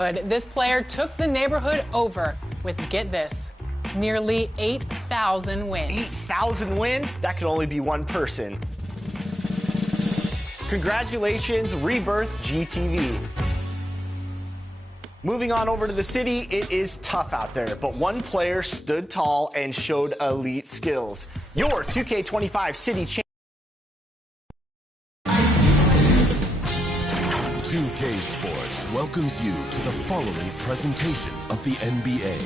This player took the neighborhood over with, get this, nearly 8,000 wins. 8,000 wins? That could only be one person. Congratulations, Rebirth GTV. Moving on over to the city, it is tough out there, but one player stood tall and showed elite skills. Your 2K25 City Champion. 2K Sports welcomes you to the following presentation of the NBA.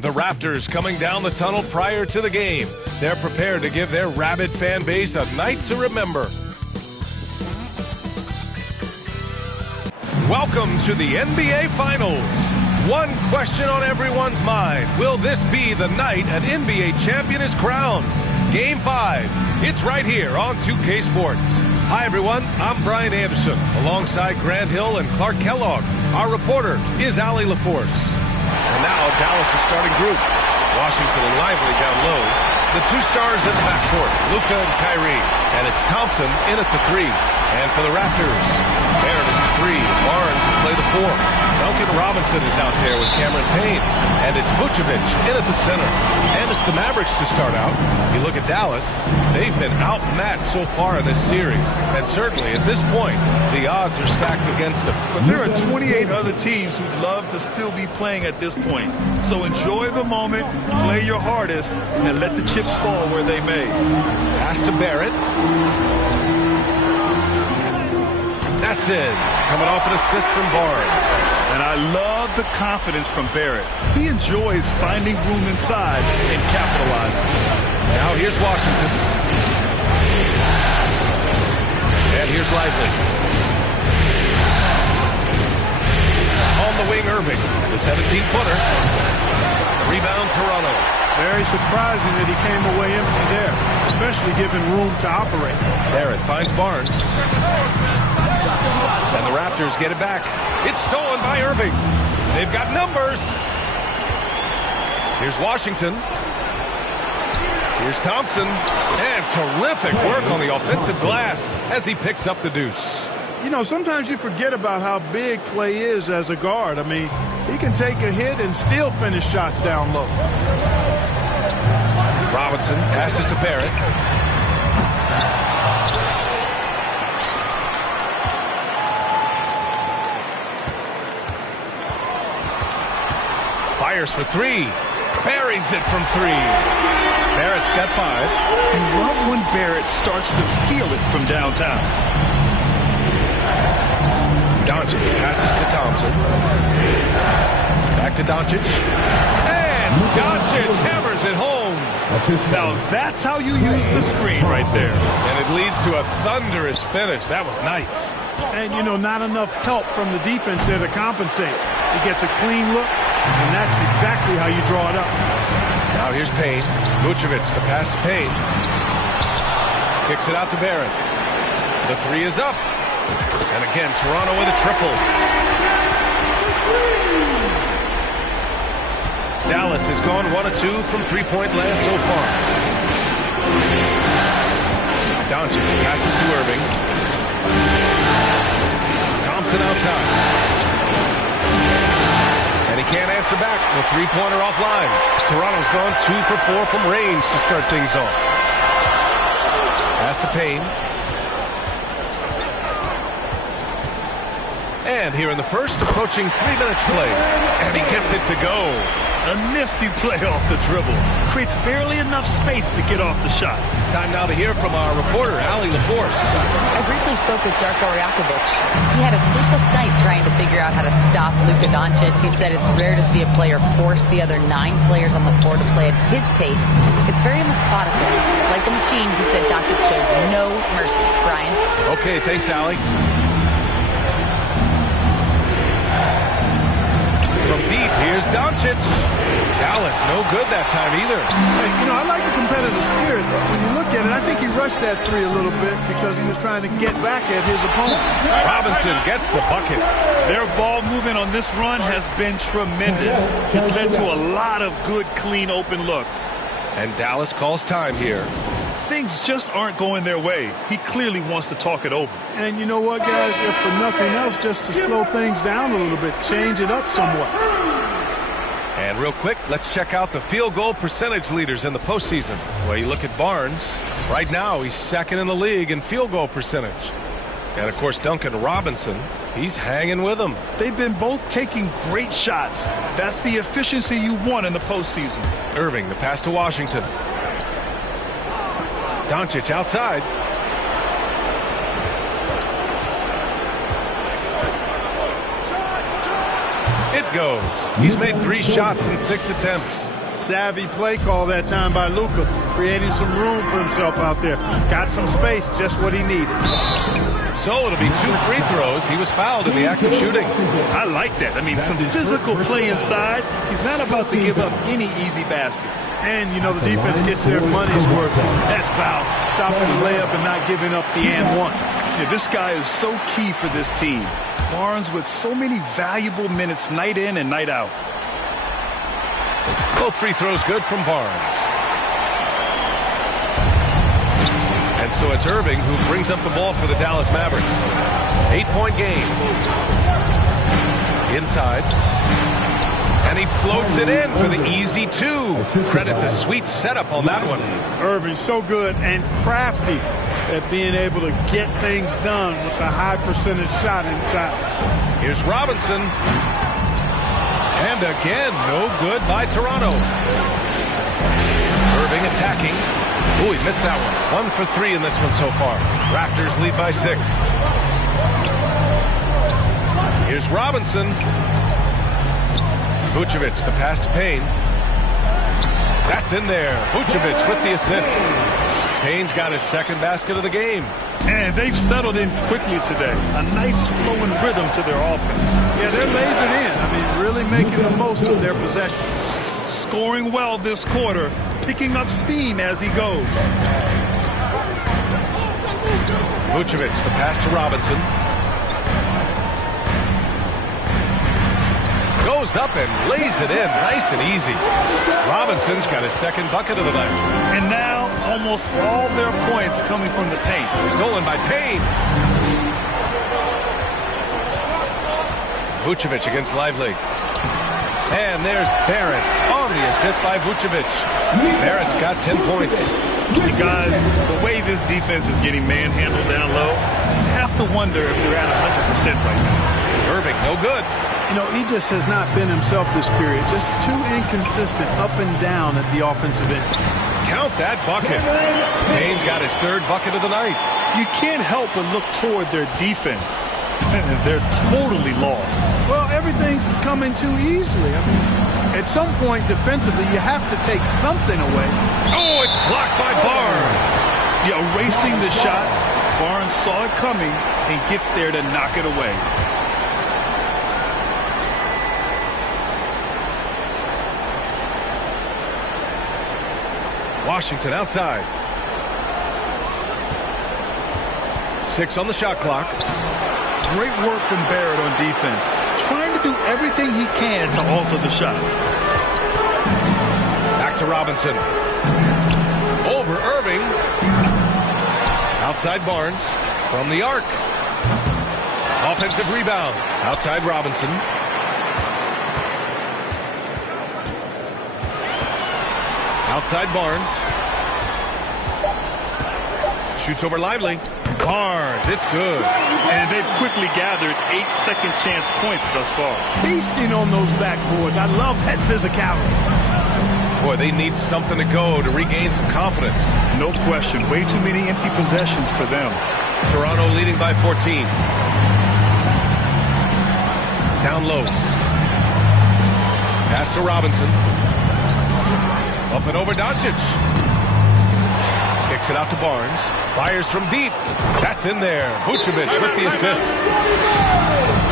The Raptors coming down the tunnel prior to the game. They're prepared to give their rabid fan base a night to remember. Welcome to the NBA Finals. One question on everyone's mind. Will this be the night an NBA champion is crowned? Game 5. It's right here on 2K Sports. Hi, everyone. I'm Brian Anderson, alongside Grant Hill and Clark Kellogg. Our reporter is Allie LaForce. And now Dallas' starting group. Washington and Lively down low. The two stars in the backcourt, Luka and Kyrie. And it's Thompson in at the 3. And for the Raptors, Barrett is the 3. Barnes will play the 4. Duncan Robinson is out there with Cameron Payne. And it's Vucevic in at the center. And it's the Mavericks to start out. You look at Dallas, they've been outmatched so far in this series. And certainly at this point, the odds are stacked against them. But there are 28 other teams who'd love to still be playing at this point. So enjoy the moment, play your hardest, and let the chips fall where they may. Pass to Barrett. That's it. Coming off an assist from Barnes. And I love the confidence from Barrett. He enjoys finding room inside and capitalizing. Now here's Washington. And here's Lively. On the wing, Irving. The 17-footer. Rebound, Toronto. Very surprising that he came away empty there, especially given room to operate. Barrett finds Barnes. And the Raptors get it back. It's stolen by Irving. They've got numbers. Here's Washington. Here's Thompson. And terrific work on the offensive glass as he picks up the deuce. You know, sometimes you forget about how big Clay is as a guard. I mean, he can take a hit and still finish shots down low. Robinson passes to Barrett. Fires for 3. Buries it from 3. Barrett's got 5. I love when Barrett starts to feel it from downtown. Doncic passes to Thompson. Back to Doncic. And Doncic hammers it home. Now that's how you use the screen right there. And it leads to a thunderous finish. That was nice. And, you know, not enough help from the defense there to compensate. He gets a clean look, and that's exactly how you draw it up. Now here's Payne. Vucevic, the pass to Payne. Kicks it out to Barrett. The 3 is up. And again, Toronto with a triple. Dallas has gone 1 of 2 from three-point land so far. Doncic passes to Irving. Thompson outside. And he can't answer back. The three-pointer offline. Toronto's gone 2 for 4 from range to start things off. Pass to Payne. And here in the first, approaching 3 minutes play. And he gets it to go. A nifty play off the dribble. Creates barely enough space to get off the shot. Time now to hear from our reporter, Allie LaForce. I briefly spoke with Darko Rajakovic. He had a sleepless night trying to figure out how to stop Luka Doncic. He said it's rare to see a player force the other 9 players on the floor to play at his pace. It's very methodical. Like a machine, he said Doncic shows no mercy. Brian? Okay, thanks, Allie. From deep, here's Doncic. Dallas, no good that time either. Hey, you know, I like the competitive spirit. When you look at it, I think he rushed that 3 a little bit because he was trying to get back at his opponent. Robinson gets the bucket. Their ball movement on this run has been tremendous. It's led to a lot of good, clean, open looks. And Dallas calls time here. things just aren't going their way, he clearly wants to talk it over. And you know what, guys? If for nothing else, just to slow things down a little bit, change it up somewhat. And real quick, let's check out the field goal percentage leaders in the postseason. Well, you look at Barnes. Right now, he's second in the league in field goal percentage. And, of course, Duncan Robinson, he's hanging with them. They've been both taking great shots. That's the efficiency you want in the postseason. Irving, the pass to Washington. Doncic outside. It goes. He's made 3 shots in 6 attempts. Savvy play call that time by Luka, creating some room for himself out there. Got some space, just what he needed. So it'll be 2 free throws. He was fouled in the act of shooting. I like that. I mean, some physical play inside. He's not about to give up any easy baskets. And, you know, the defense gets their money's worth. That foul, stopping the layup and not giving up the and one. Yeah, this guy is so key for this team. Barnes with so many valuable minutes night in and night out. Both free throws good from Barnes. And so it's Irving who brings up the ball for the Dallas Mavericks. 8-point game. Inside. And he floats it in for the easy 2. Credit the sweet setup on that one. Irving so good and crafty at being able to get things done with a high percentage shot inside. Here's Robinson. And again, no good by Toronto. Irving attacking. Oh, he missed that one. 1 for 3 in this one so far. Raptors lead by 6. Here's Robinson. Vucevic, the pass to Payne. That's in there. Vucevic with the assist. Payne's got his 2nd basket of the game. And they've settled in quickly today. A nice flowing rhythm to their offense. Yeah, they're lasered in. I mean, really making the most of their possession. Scoring well this quarter, picking up steam as he goes. Vucevic, the pass to Robinson. Goes up and lays it in nice and easy. Robinson's got his 2nd bucket of the night. And now almost all their points coming from the paint. Stolen by Payne. Vucevic against Lively. And there's Barrett on the assist by Vucevic. Barrett's got 10 points. Hey guys, the way this defense is getting manhandled down low, you have to wonder if they're at 100% right now. Irving, no good. You know, he just has not been himself this period. Just too inconsistent up and down at the offensive end. Count that bucket. Payne's got his 3rd bucket of the night. You can't help but look toward their defense. They're totally lost. Well, everything's coming too easily. I mean, at some point defensively, you have to take something away. Oh, it's blocked by Barnes. Yeah, erasing the shot. Barnes saw it coming and gets there to knock it away. Washington outside. 6 on the shot clock. Great work from Barrett on defense. Trying to do everything he can to alter the shot. Back to Robinson. Over Irving. Outside Barnes. From the arc. Offensive rebound. Outside Robinson. Outside Barnes. Shoots over Lively. Barnes, it's good. And they've quickly gathered 8 second-chance points thus far. Feasting on those backboards. I love that physicality. Boy, they need something to go to regain some confidence. No question. Way too many empty possessions for them. Toronto leading by 14. Down low. Pass to Robinson. Up and over Doncic. Kicks it out to Barnes. Fires from deep. That's in there. Vucevic with the assist.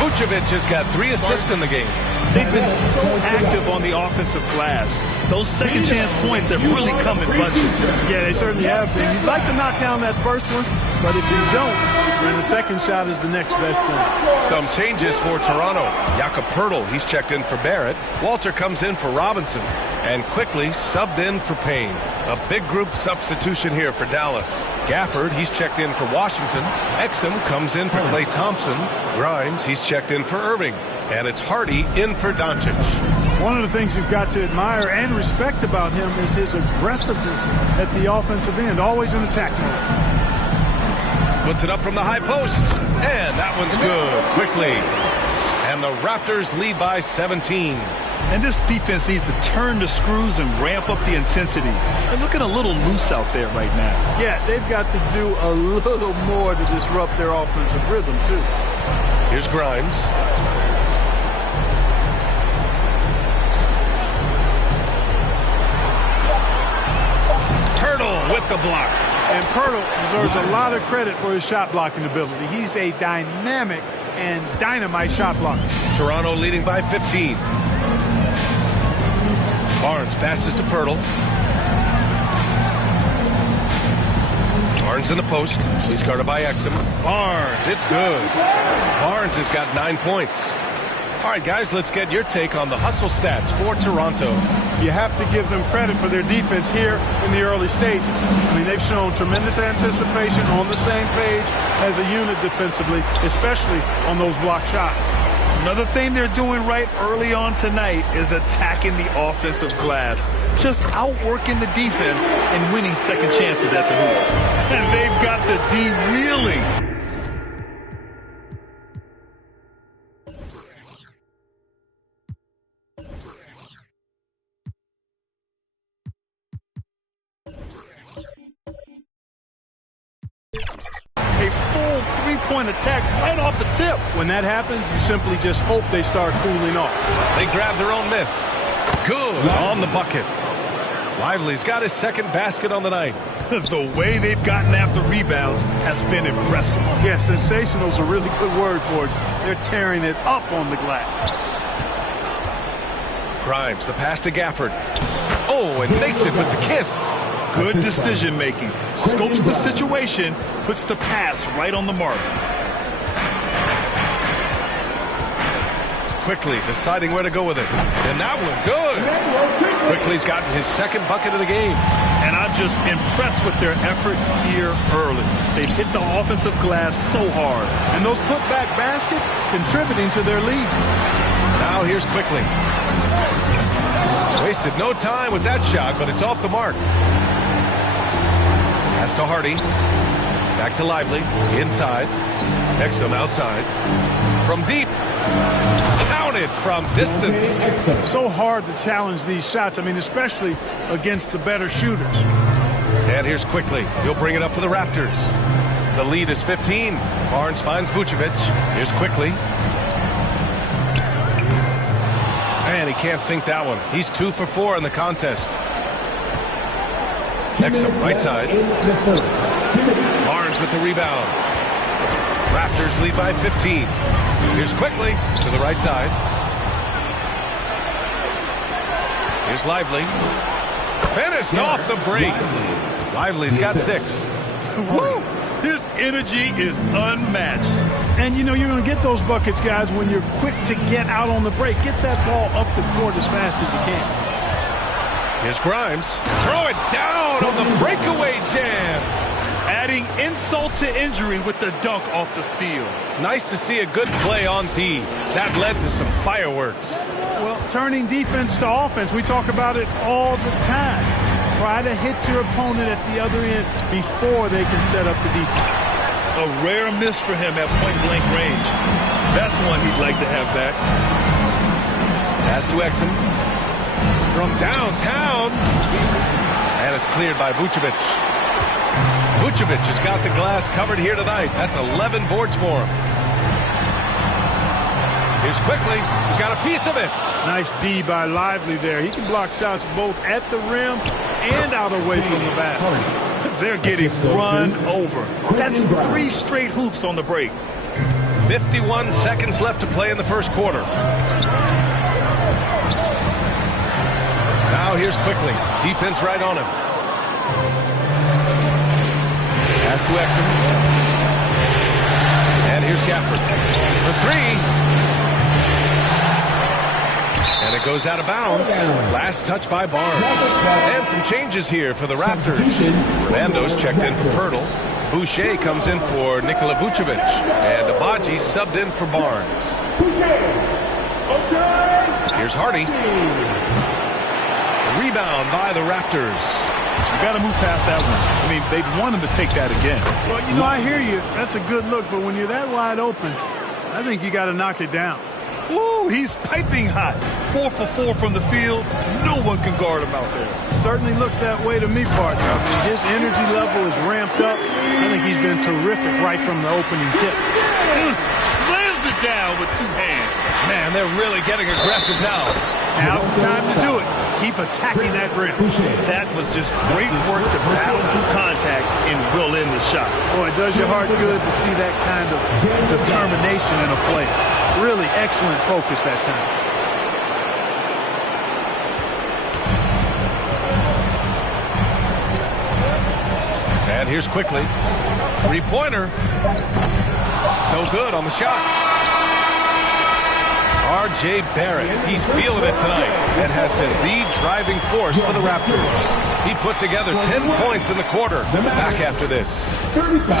Vucevic has got 3 assists in the game. They've been so active on the offensive glass. Those second chance points have really come in bunches. Yeah, they certainly have been. You'd like to knock down that first one, but if you don't, then the second shot is the next best thing. Some changes for Toronto. Jakob Poeltl, he's checked in for Barrett. Walter comes in for Robinson. And quickly subbed in for Payne. A big group substitution here for Dallas. Gafford, he's checked in for Washington. Exum comes in for Klay Thompson. Grimes, he's checked in for Irving. And it's Hardy in for Doncic. One of the things you've got to admire and respect about him is his aggressiveness at the offensive end, always in attack mode. Puts it up from the high post. And that one's good. Quickly. And the Raptors lead by 17. And this defense needs to turn the screws and ramp up the intensity. They're looking a little loose out there right now. Yeah, they've got to do a little more to disrupt their offensive rhythm, too. Here's Grimes. Poeltl with the block. And Poeltl deserves a lot of credit for his shot blocking ability. He's a dynamic and dynamite shot blocker. Toronto leading by 15. Barnes passes to Poeltl. Barnes in the post. He's guarded by Exum. Barnes, it's good. Barnes has got 9 points. All right, guys, let's get your take on the hustle stats for Toronto. You have to give them credit for their defense here in the early stages. I mean, they've shown tremendous anticipation, on the same page as a unit defensively, especially on those block shots. Another thing they're doing right early on tonight is attacking the offensive glass. Just outworking the defense and winning second chances at the hoop. And they've got the D reeling. A full three-point attack right off the tip. When that happens, you simply just hope they start cooling off. They grab their own miss. Good on the bucket. Lively's got his second basket on the night. The way they've gotten after rebounds has been impressive. Yeah, sensational is a really good word for it. They're tearing it up on the glass. Grimes, the pass to Gafford. Oh, and makes it with the kiss. Good decision-making. Scopes the situation, puts the pass right on the mark. Quickly deciding where to go with it. And that one, good. Quickly's gotten his second bucket of the game. And I'm just impressed with their effort here early. They've hit the offensive glass so hard. And those putback baskets contributing to their lead. Now here's Quickly. Wasted no time with that shot, but it's off the mark. Pass to Hardy. Back to Lively. Inside. Exum outside. From deep. Counted from distance. So hard to challenge these shots. I mean, especially against the better shooters. And here's Quickly. He'll bring it up for the Raptors. The lead is 15. Barnes finds Vucevic. Here's Quickly. And he can't sink that one. He's 2 for 4 in the contest. Exum right side. Barnes with the rebound. Raptors lead by 15. Here's Quickly to the right side. Here's Lively. Finished off the break. Lively's got 6. Woo! His energy is unmatched. And, you know, you're going to get those buckets, guys, when you're quick to get out on the break. Get that ball up the court as fast as you can. Here's Grimes. Throw it down on the breakaway jam. Adding insult to injury with the dunk off the steal. Nice to see a good play on D. That led to some fireworks. Well, turning defense to offense, we talk about it all the time. Try to hit your opponent at the other end before they can set up the defense. A rare miss for him at point-blank range. That's one he'd like to have back. Pass to Exum. From downtown. And it's cleared by Vucevic. Vucevic has got the glass covered here tonight. That's 11 boards for him. Here's Quickly. He got a piece of it. Nice D by Lively there. He can block shots both at the rim and out away from the basket. They're getting run over. That's 3 straight hoops on the break. 51 seconds left to play in the first quarter. Now Now here's quickly. Defense right on him. Pass to Exum. And here's Gafford for three. And it goes out of bounds. Last touch by Barnes. And some changes here for the Raptors. Fernando's checked in for Pirtle. Boucher comes in for Nikola Vucevic. And Abaji subbed in for Barnes. Here's Hardy. Rebound by the Raptors. You got to move past that one. I mean, they'd want him to take that again. Well, you know, I hear you. That's a good look, but when you're that wide open, I think you got to knock it down. Ooh, he's piping hot. 4 for 4 from the field. No one can guard him out there. Certainly looks that way to me, partner. I mean, his energy level is ramped up. I think he's been terrific right from the opening tip. Slams it down with 2 hands. Man, they're really getting aggressive now. Now's the time to do it. Keep attacking that rim. That was just great work to battle through contact and will end the shot. Boy, it does your heart good to see that kind of determination in a player. Really excellent focus that time. And here's quickly. Three-pointer. No good on the shot. R.J. Barrett, he's feeling it tonight and has been the driving force for the Raptors. He put together 10 points in the quarter. Back after this. 35.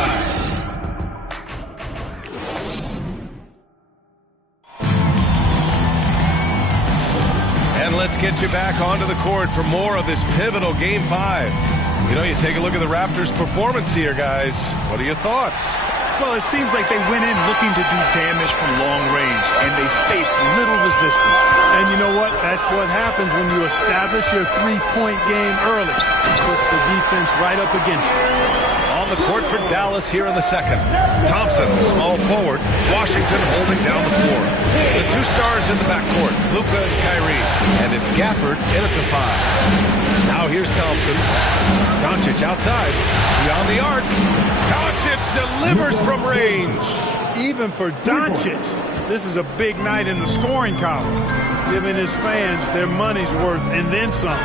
And let's get you back onto the court for more of this pivotal Game 5. You know, you take a look at the Raptors' performance here, guys. What are your thoughts? Well, it seems like they went in looking to do damage from long range, and they faced little resistance. And you know what? That's what happens when you establish your three-point game early. It puts the defense right up against you. On the court for Dallas here in the second. Thompson, small forward. Washington holding down the floor. The two stars in the backcourt, Luka and Kyrie. And it's Gafford in at the 5. Now here's Thompson. Doncic outside. Beyond the arc. Doncic delivers from range. Even for Doncic, this is a big night in the scoring column, giving his fans their money's worth and then some.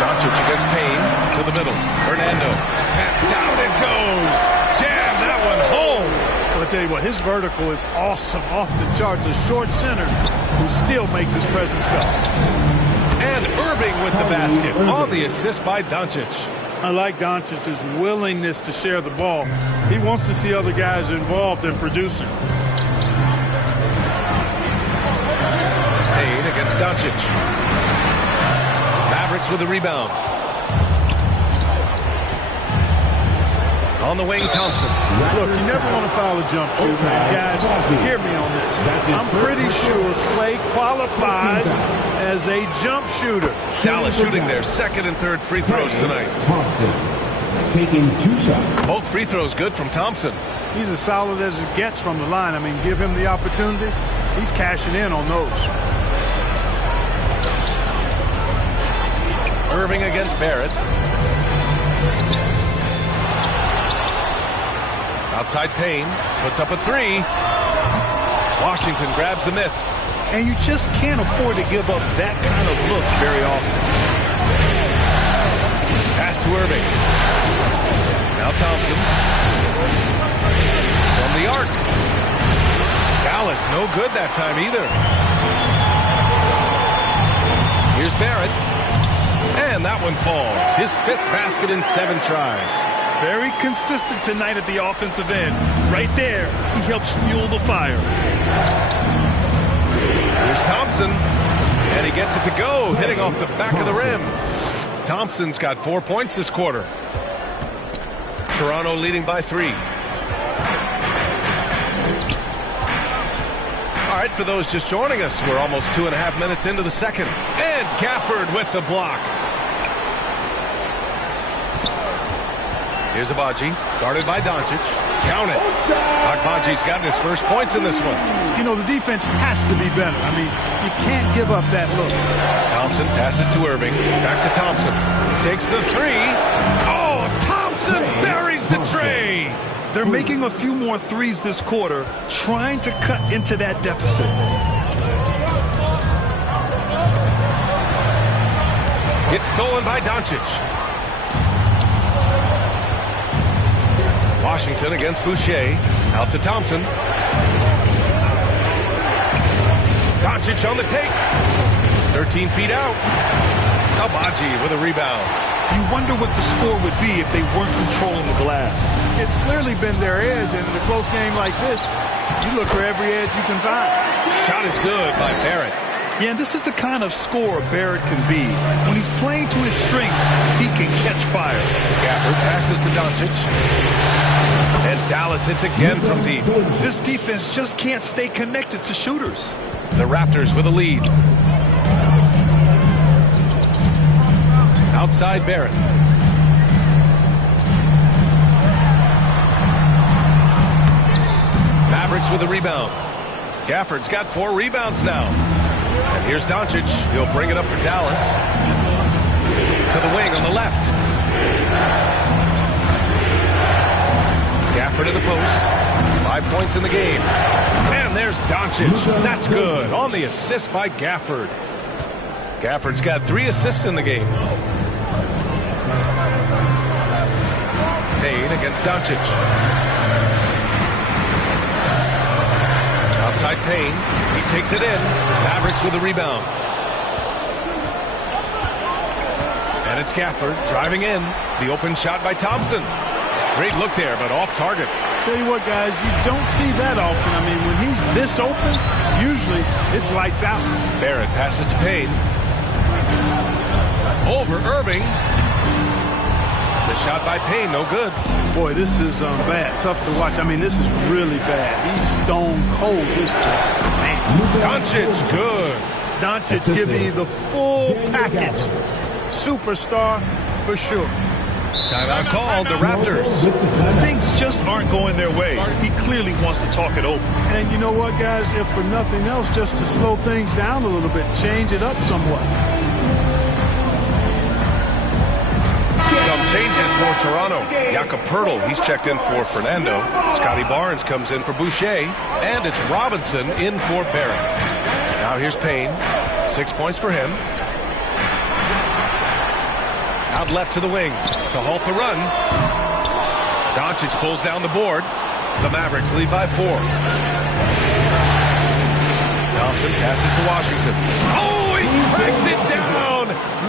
Doncic against Payne to the middle. Fernando. And down it goes. Jam that one home. I'll tell you what, his vertical is awesome, off the charts. A short center who still makes his presence felt. And Irving with the basket on the assist by Doncic. I like Doncic's willingness to share the ball. He wants to see other guys involved in producing. Payne against Doncic. Mavericks with the rebound. On the wing, Thompson. Look, you never want to foul a jump shooter. Guys, hear me on this. I'm pretty sure Clay qualifies as a jump shooter. Dallas shooting their second and third free throws tonight. Thompson taking 2 shots. Both free throws good from Thompson. He's as solid as it gets from the line. I mean, give him the opportunity. He's cashing in on those. Irving against Barrett. Outside Payne, puts up a 3. Washington grabs the miss. And you just can't afford to give up that kind of look very often. Pass to Irving. Now Thompson. From the arc. Dallas, no good that time either. Here's Barrett. And that one falls. His 5th basket in 7 tries. Very consistent tonight at the offensive end. Right there, he helps fuel the fire. Here's Thompson. And he gets it to go, hitting off the back of the rim. Thompson's got 4 points this quarter. Toronto leading by 3. All right, for those just joining us, we're almost 2.5 minutes into the second. And Gafford with the block. Here's Abaji, guarded by Doncic. Count it. Agbaji's gotten his first points in this one. You know, the defense has to be better. I mean, you can't give up that look. Thompson passes to Irving. Back to Thompson. Takes the 3. Oh, Thompson buries the tray. They're making a few more threes this quarter, trying to cut into that deficit. It's stolen by Doncic. Washington against Boucher. Out to Thompson. Doncic on the take. 13 feet out. Albaji with a rebound. You wonder what the score would be if they weren't controlling the glass. It's clearly been their edge, and in a close game like this, you look for every edge you can find. Shot is good by Barrett. Yeah, and this is the kind of scorer Barrett can be. When he's playing to his strengths, he can catch fire. Gafford passes to Doncic. And Dallas hits again from deep. This defense just can't stay connected to shooters. The Raptors with a lead. Outside Barrett. Mavericks with a rebound. Gafford's got 4 rebounds now. And here's Doncic. He'll bring it up for Dallas. To the wing on the left. Gafford at the post. 5 points in the game. And there's Doncic. That's good. On the assist by Gafford. Gafford's got 3 assists in the game. Payne against Doncic. Outside Payne. He takes it in. Mavericks with the rebound. And it's Gafford driving in. The open shot by Thompson. Great look there, but off target. Tell you what, guys, you don't see that often. I mean, when he's this open, usually it's lights out. Barrett passes to Payne. Over Irving. The shot by Payne, no good. Boy, this is bad. Tough to watch. I mean, this is really bad. He's stone cold this time. Man. Doncic, good. Doncic giving you the full package. Superstar for sure. Timeout called, the Raptors. Things just aren't going their way. He clearly wants to talk it over. And you know what, guys? If for nothing else, just to slow things down a little bit, change it up somewhat. Some changes for Toronto. Jakob Poeltl, he's checked in for Fernando. Scotty Barnes comes in for Boucher. And it's Robinson in for Barrett. Now here's Payne. 6 points for him. Out left to the wing to halt the run. Doncic pulls down the board. The Mavericks lead by 4. Thompson passes to Washington. Oh, he cracks it down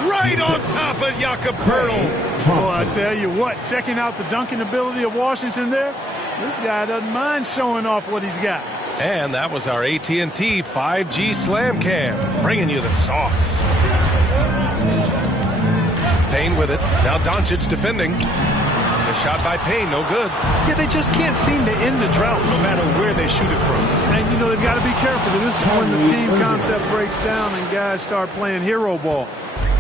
right on top of Jakob Poeltl. Well, I tell you what, checking out the dunking ability of Washington there, this guy doesn't mind showing off what he's got. And that was our AT&T 5G Slam Cam, bringing you the sauce. Payne with it. Now Doncic defending. The shot by Payne, no good. Yeah, they just can't seem to end the drought no matter where they shoot it from. And, you know, they've got to be careful. This is when the team concept breaks down and guys start playing hero ball.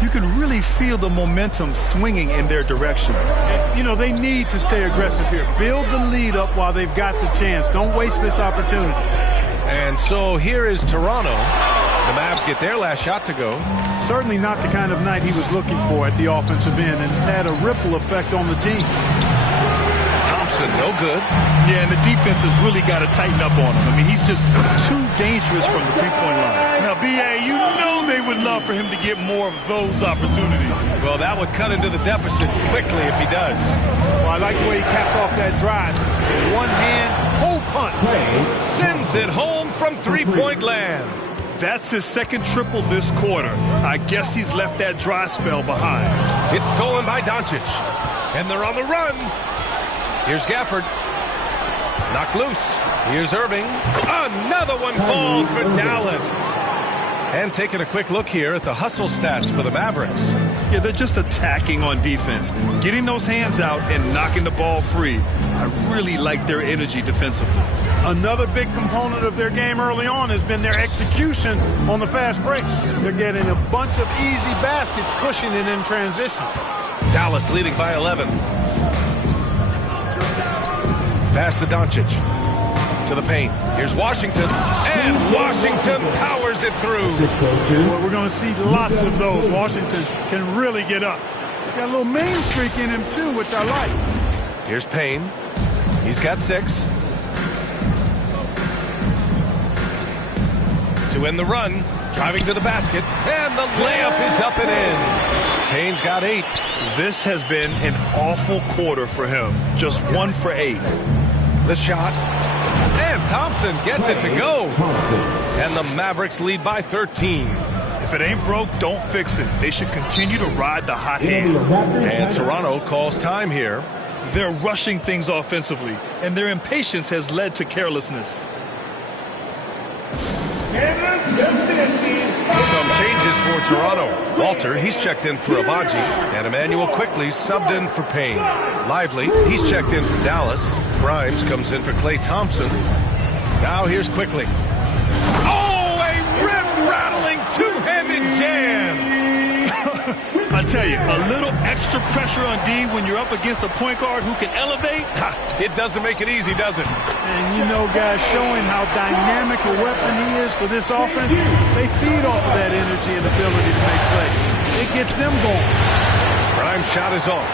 You can really feel the momentum swinging in their direction. And, you know, they need to stay aggressive here. Build the lead up while they've got the chance. Don't waste this opportunity. And so here is Toronto. The Mavs get their last shot to go. Certainly not the kind of night he was looking for at the offensive end, and it's had a ripple effect on the team. Thompson, no good. Yeah, and the defense has really got to tighten up on him. I mean, he's just too dangerous from the three-point line. Now, B.A., you know they would love for him to get more of those opportunities. Well, that would cut into the deficit quickly if he does. Well, I like the way he capped off that drive. One hand, whole punch. Sends it home from three-point land. That's his second triple this quarter. I guess he's left that dry spell behind. It's stolen by Doncic. And they're on the run. Here's Gafford. Knocked loose. Here's Irving. Another one falls for Dallas. And taking a quick look here at the hustle stats for the Mavericks. Yeah, they're just attacking on defense. Getting those hands out and knocking the ball free. I really like their energy defensively. Another big component of their game early on has been their execution on the fast break. They're getting a bunch of easy baskets, pushing it in transition. Dallas leading by 11. Pass to Doncic. To the paint. Here's Washington. And Washington powers it through. Well, we're going to see lots of those. Washington can really get up. He's got a little main streak in him, too, which I like. Here's Payne. He's got 6. To end the run, Driving to the basket, and the layup is up and in. Kane's got 8. This has been an awful quarter for him. Just 1 for 8. The shot, and Thompson gets it to go. And the Mavericks lead by 13. If it ain't broke, don't fix it. They should continue to ride the hot hand. And Toronto calls time here. They're rushing things offensively, and their impatience has led to carelessness. Some changes for Toronto. Walter, he's checked in for Abaji, and Emmanuel quickly subbed in for Payne. Lively, he's checked in for Dallas. Grimes comes in for Klay Thompson. Now here's Quickly. Oh, a rim-rattling two-handed jam! I tell you, a little extra pressure on D when you're up against a point guard who can elevate. It doesn't make it easy, does it? And you know, guys, showing how dynamic a weapon he is for this offense, they feed off of that energy and ability to make plays. It gets them going. Grimes' shot is off.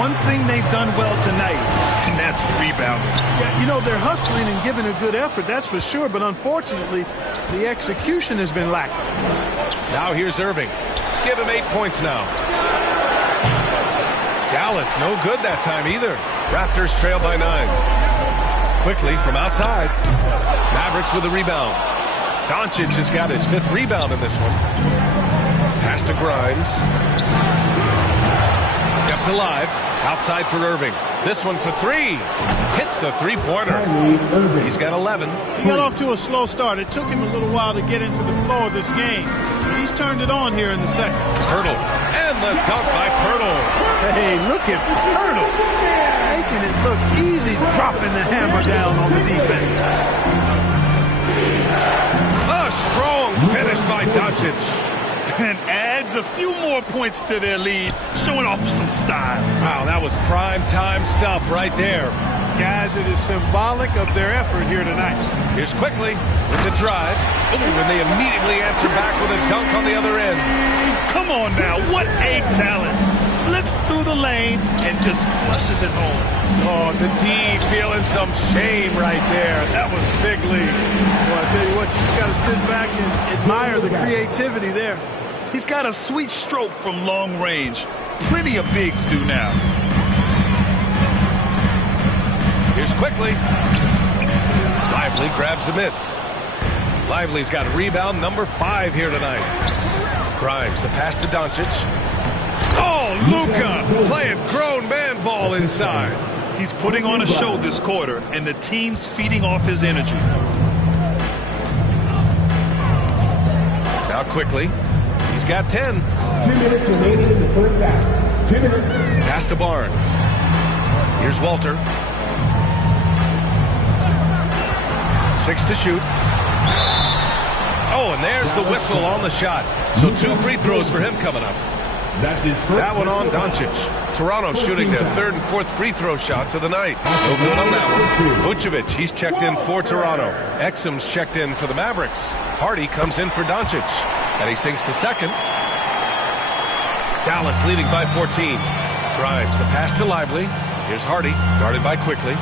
One thing they've done well tonight, and that's rebounding. Yeah, you know, they're hustling and giving a good effort, that's for sure, but unfortunately, the execution has been lacking. Now here's Irving. Give him 8 points now. Dallas, no good that time either. Raptors trail by 9. Quickly from outside. Mavericks with a rebound. Doncic has got his 5th rebound in this one. Pass to Grimes. Kept alive. Outside for Irving. This one for 3. Hits the three-pointer. He's got 11. He got off to a slow start. It took him a little while to get into the flow of this game. But he's turned it on here in the second. Pirtle. And the dunk by Pirtle. Hey, look at Pirtle. Making it look easy, dropping the hammer down on the defense. A strong finish by Doncic. And adds a few more points to their lead, showing off some style. Wow, that was prime time stuff right there. Guys, it is symbolic of their effort here tonight. Here's Quickly with the drive. Ooh, and they immediately answer back with a dunk on the other end. Come on now, what a talent. Slips through the lane and just flushes it home. Oh, the D feeling some shame right there. That was big lead. Well, I tell you what, you just got to sit back and admire the creativity there. He's got a sweet stroke from long range. Plenty of bigs do now. Here's Quickly. Lively grabs a miss. Lively's got rebound number 5 here tonight. Grimes, the pass to Doncic. Oh, Luka playing grown man ball inside. He's putting on a show this quarter, and the team's feeding off his energy. Now Quickly. He's got 10. 2 minutes remaining in the first half. 2 minutes. Pass to Barnes. Here's Walter. 6 to shoot. Oh, and there's the whistle on the shot. So 2 free throws for him coming up. That one on Doncic. Toronto shooting their 3rd and 4th free throw shots of the night. No good on that one. Vucevic, he's checked in for Toronto. Exum's checked in for the Mavericks. Hardy comes in for Doncic. And he sinks the second. Dallas leading by 14. Grimes, the pass to Lively. Here's Hardy, guarded by Quickly.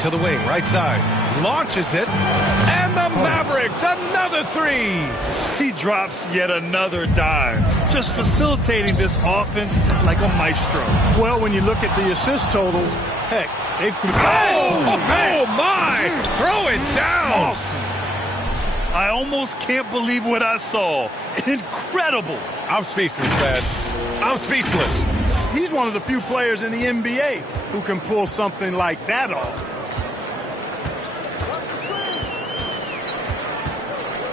To the wing, right side. Launches it. And the Mavericks, another 3. He drops yet another dime. Just facilitating this offense like a maestro. Well, when you look at the assist totals, heck, they've... Oh my! Throw it down! Awesome. I almost can't believe what I saw. Incredible. I'm speechless, man. I'm speechless. He's one of the few players in the NBA who can pull something like that off.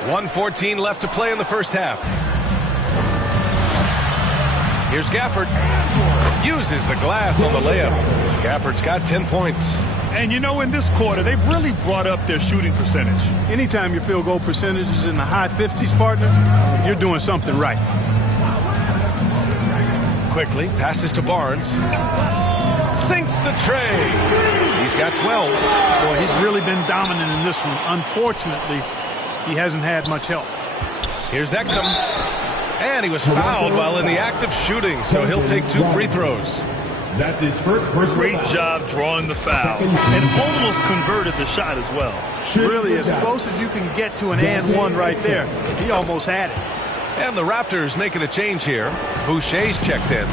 1:14 left to play in the first half. Here's Gafford. Uses the glass on the layup. Gafford's got 10 points. And you know, in this quarter, they've really brought up their shooting percentage. Anytime your field goal percentage is in the high 50s, partner, you're doing something right. Quickly passes to Barnes. Sinks the tray. He's got 12. Boy, he's really been dominant in this one. Unfortunately, he hasn't had much help. Here's Exum. And he was fouled while in the act of shooting, so he'll take 2 free throws. That's his first personal Great foul. job drawing the foul and almost converted the shot as well. Really, as close as you can get to an and one right there. He almost had it. And the Raptors making a change here. Boucher's checked in.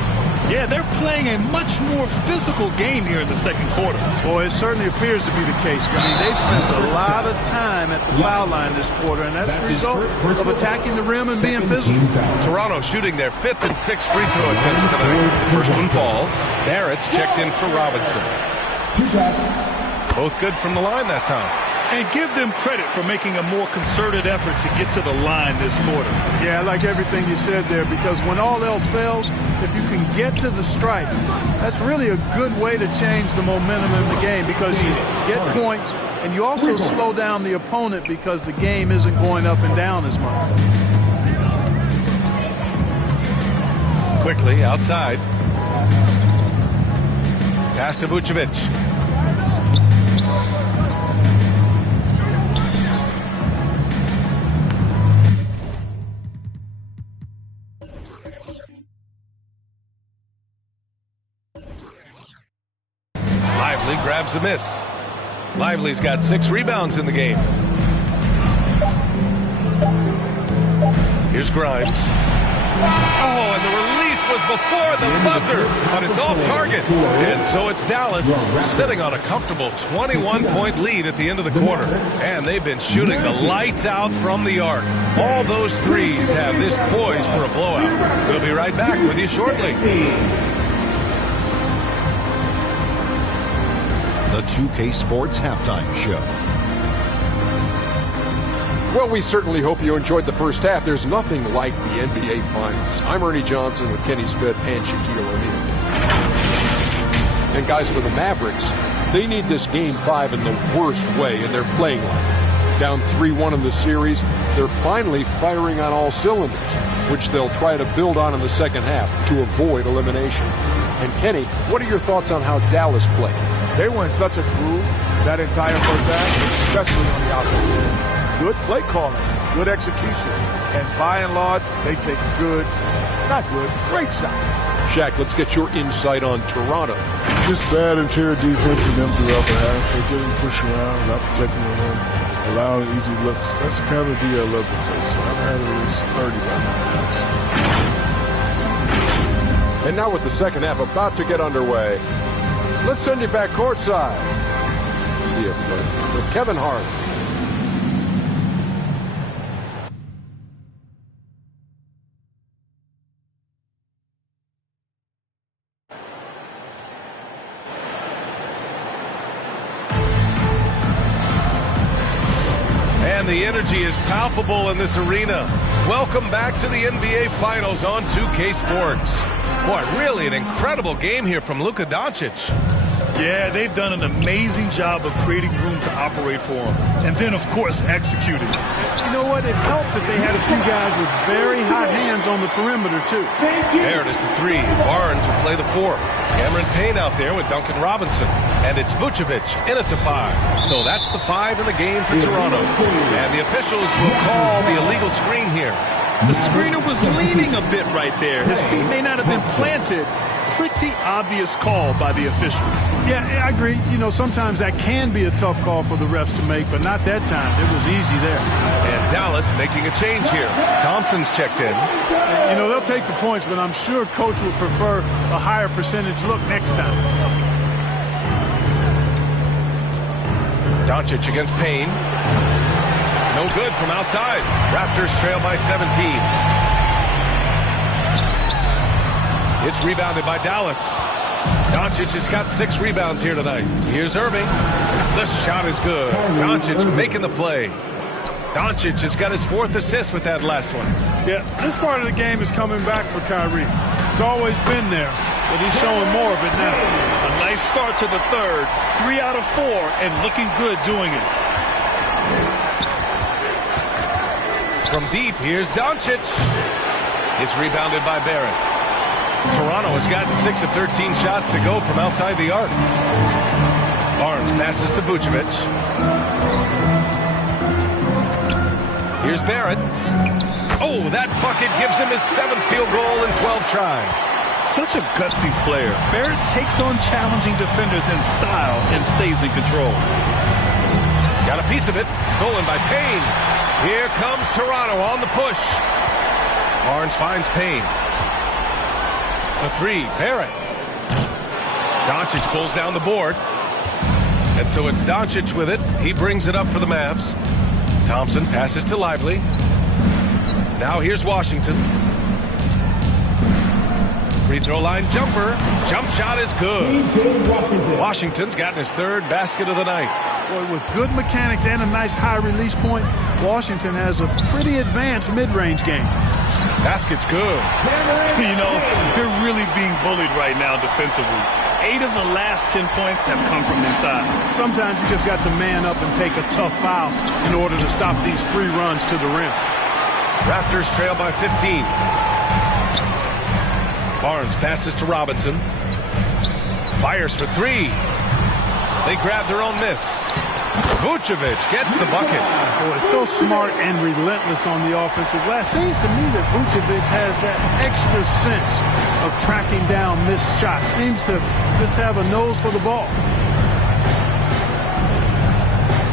Yeah, they're playing a much more physical game here in the second quarter. Boy, it certainly appears to be the case. I mean, they've spent a lot of time at the foul line this quarter, and that's the result of attacking the rim and being physical. Toronto shooting their 5th and 6th free throw attempts tonight. The first one falls. Barrett's checked in for Robinson. 2 shots. Both good from the line that time. And give them credit for making a more concerted effort to get to the line this quarter. Yeah, I like everything you said there, because when all else fails, if you can get to the stripe, that's really a good way to change the momentum in the game, because you get points and you also slow down the opponent because the game isn't going up and down as much. Quickly outside. Pass to Vucevic. Lively grabs a miss. Lively's got 6 rebounds in the game. Here's Grimes. Oh, and the release was before the buzzer, but it's off target. And so it's Dallas sitting on a comfortable 21-point lead at the end of the quarter. And they've been shooting the lights out from the arc. All those threes have this poised for a blowout. We'll be right back with you shortly. The 2K Sports Halftime Show. Well, we certainly hope you enjoyed the first half. There's nothing like the NBA Finals. I'm Ernie Johnson with Kenny Smith and Shaquille O'Neal. And guys, for the Mavericks, they need this Game 5 in the worst way in their playing line. Down 3-1 in the series, they're finally firing on all cylinders, which they'll try to build on in the second half to avoid elimination. And Kenny, what are your thoughts on how Dallas played? They were in such a groove that entire first half, especially on the offense. Good play calling, good execution, and by and large, they take great shots. Shaq, let's get your insight on Toronto. Just bad interior defense for them throughout the half. They're getting pushed around, not protecting the rim, allowing easy looks. That's the kind of D I love to play. So I've had at least 30 by now. And now with the second half about to get underway, let's send you back courtside. See you with Kevin Hart. And the energy is palpable in this arena. Welcome back to the NBA Finals on 2K Sports. Boy, really an incredible game here from Luka Doncic. Yeah, they've done an amazing job of creating room to operate for him. And then, of course, executing. You know what? It helped that they had a few guys with very hot hands on the perimeter, too. There it is, the 3. Barnes will play the 4. Cameron Payne out there with Duncan Robinson. And it's Vucevic in at the 5. So that's the 5 in the game for Toronto. And the officials will call the illegal screen here. The screener was leaning a bit right there. His feet may not have been planted. Pretty obvious call by the officials. Yeah, I agree. You know, sometimes that can be a tough call for the refs to make, but not that time. It was easy there. And Dallas making a change here. Thompson's checked in. You know, they'll take the points, but I'm sure coach would prefer a higher percentage look next time. Doncic against Payne. No good from outside. Raptors trail by 17. It's rebounded by Dallas. Doncic has got 6 rebounds here tonight. Here's Irving. The shot is good. Doncic making the play. Doncic has got his 4th assist with that last one. Yeah, this part of the game is coming back for Kyrie. It's always been there, but he's showing more of it now. A nice start to the third. 3 out of 4 and looking good doing it. From deep, here's Doncic. It's rebounded by Barrett. Toronto has gotten 6 of 13 shots to go from outside the arc. Barnes passes to Vucevic. Here's Barrett. Oh, that bucket gives him his 7th field goal in 12 tries. Such a gutsy player. Barrett takes on challenging defenders in style and stays in control. Got a piece of it. Stolen by Payne. Here comes Toronto on the push. Barnes finds Payne. The three, Barrett. Doncic pulls down the board. And so it's Doncic with it. He brings it up for the Mavs. Thompson passes to Lively. Now here's Washington. Free throw line jumper. Jump shot is good. Washington's gotten his third basket of the night. Boy, with good mechanics and a nice high release point, Washington has a pretty advanced mid-range game. Basket's good. You know, they're really being bullied right now defensively. 8 of the last 10 points have come from inside. Sometimes you just got to man up and take a tough foul in order to stop these free runs to the rim. Raptors trail by 15. Barnes passes to Robinson. Fires for three. They grab their own miss. Vucevic gets the bucket. Boy, so smart and relentless on the offensive glass. Seems to me that Vucevic has that extra sense of tracking down missed shots. Seems to just have a nose for the ball.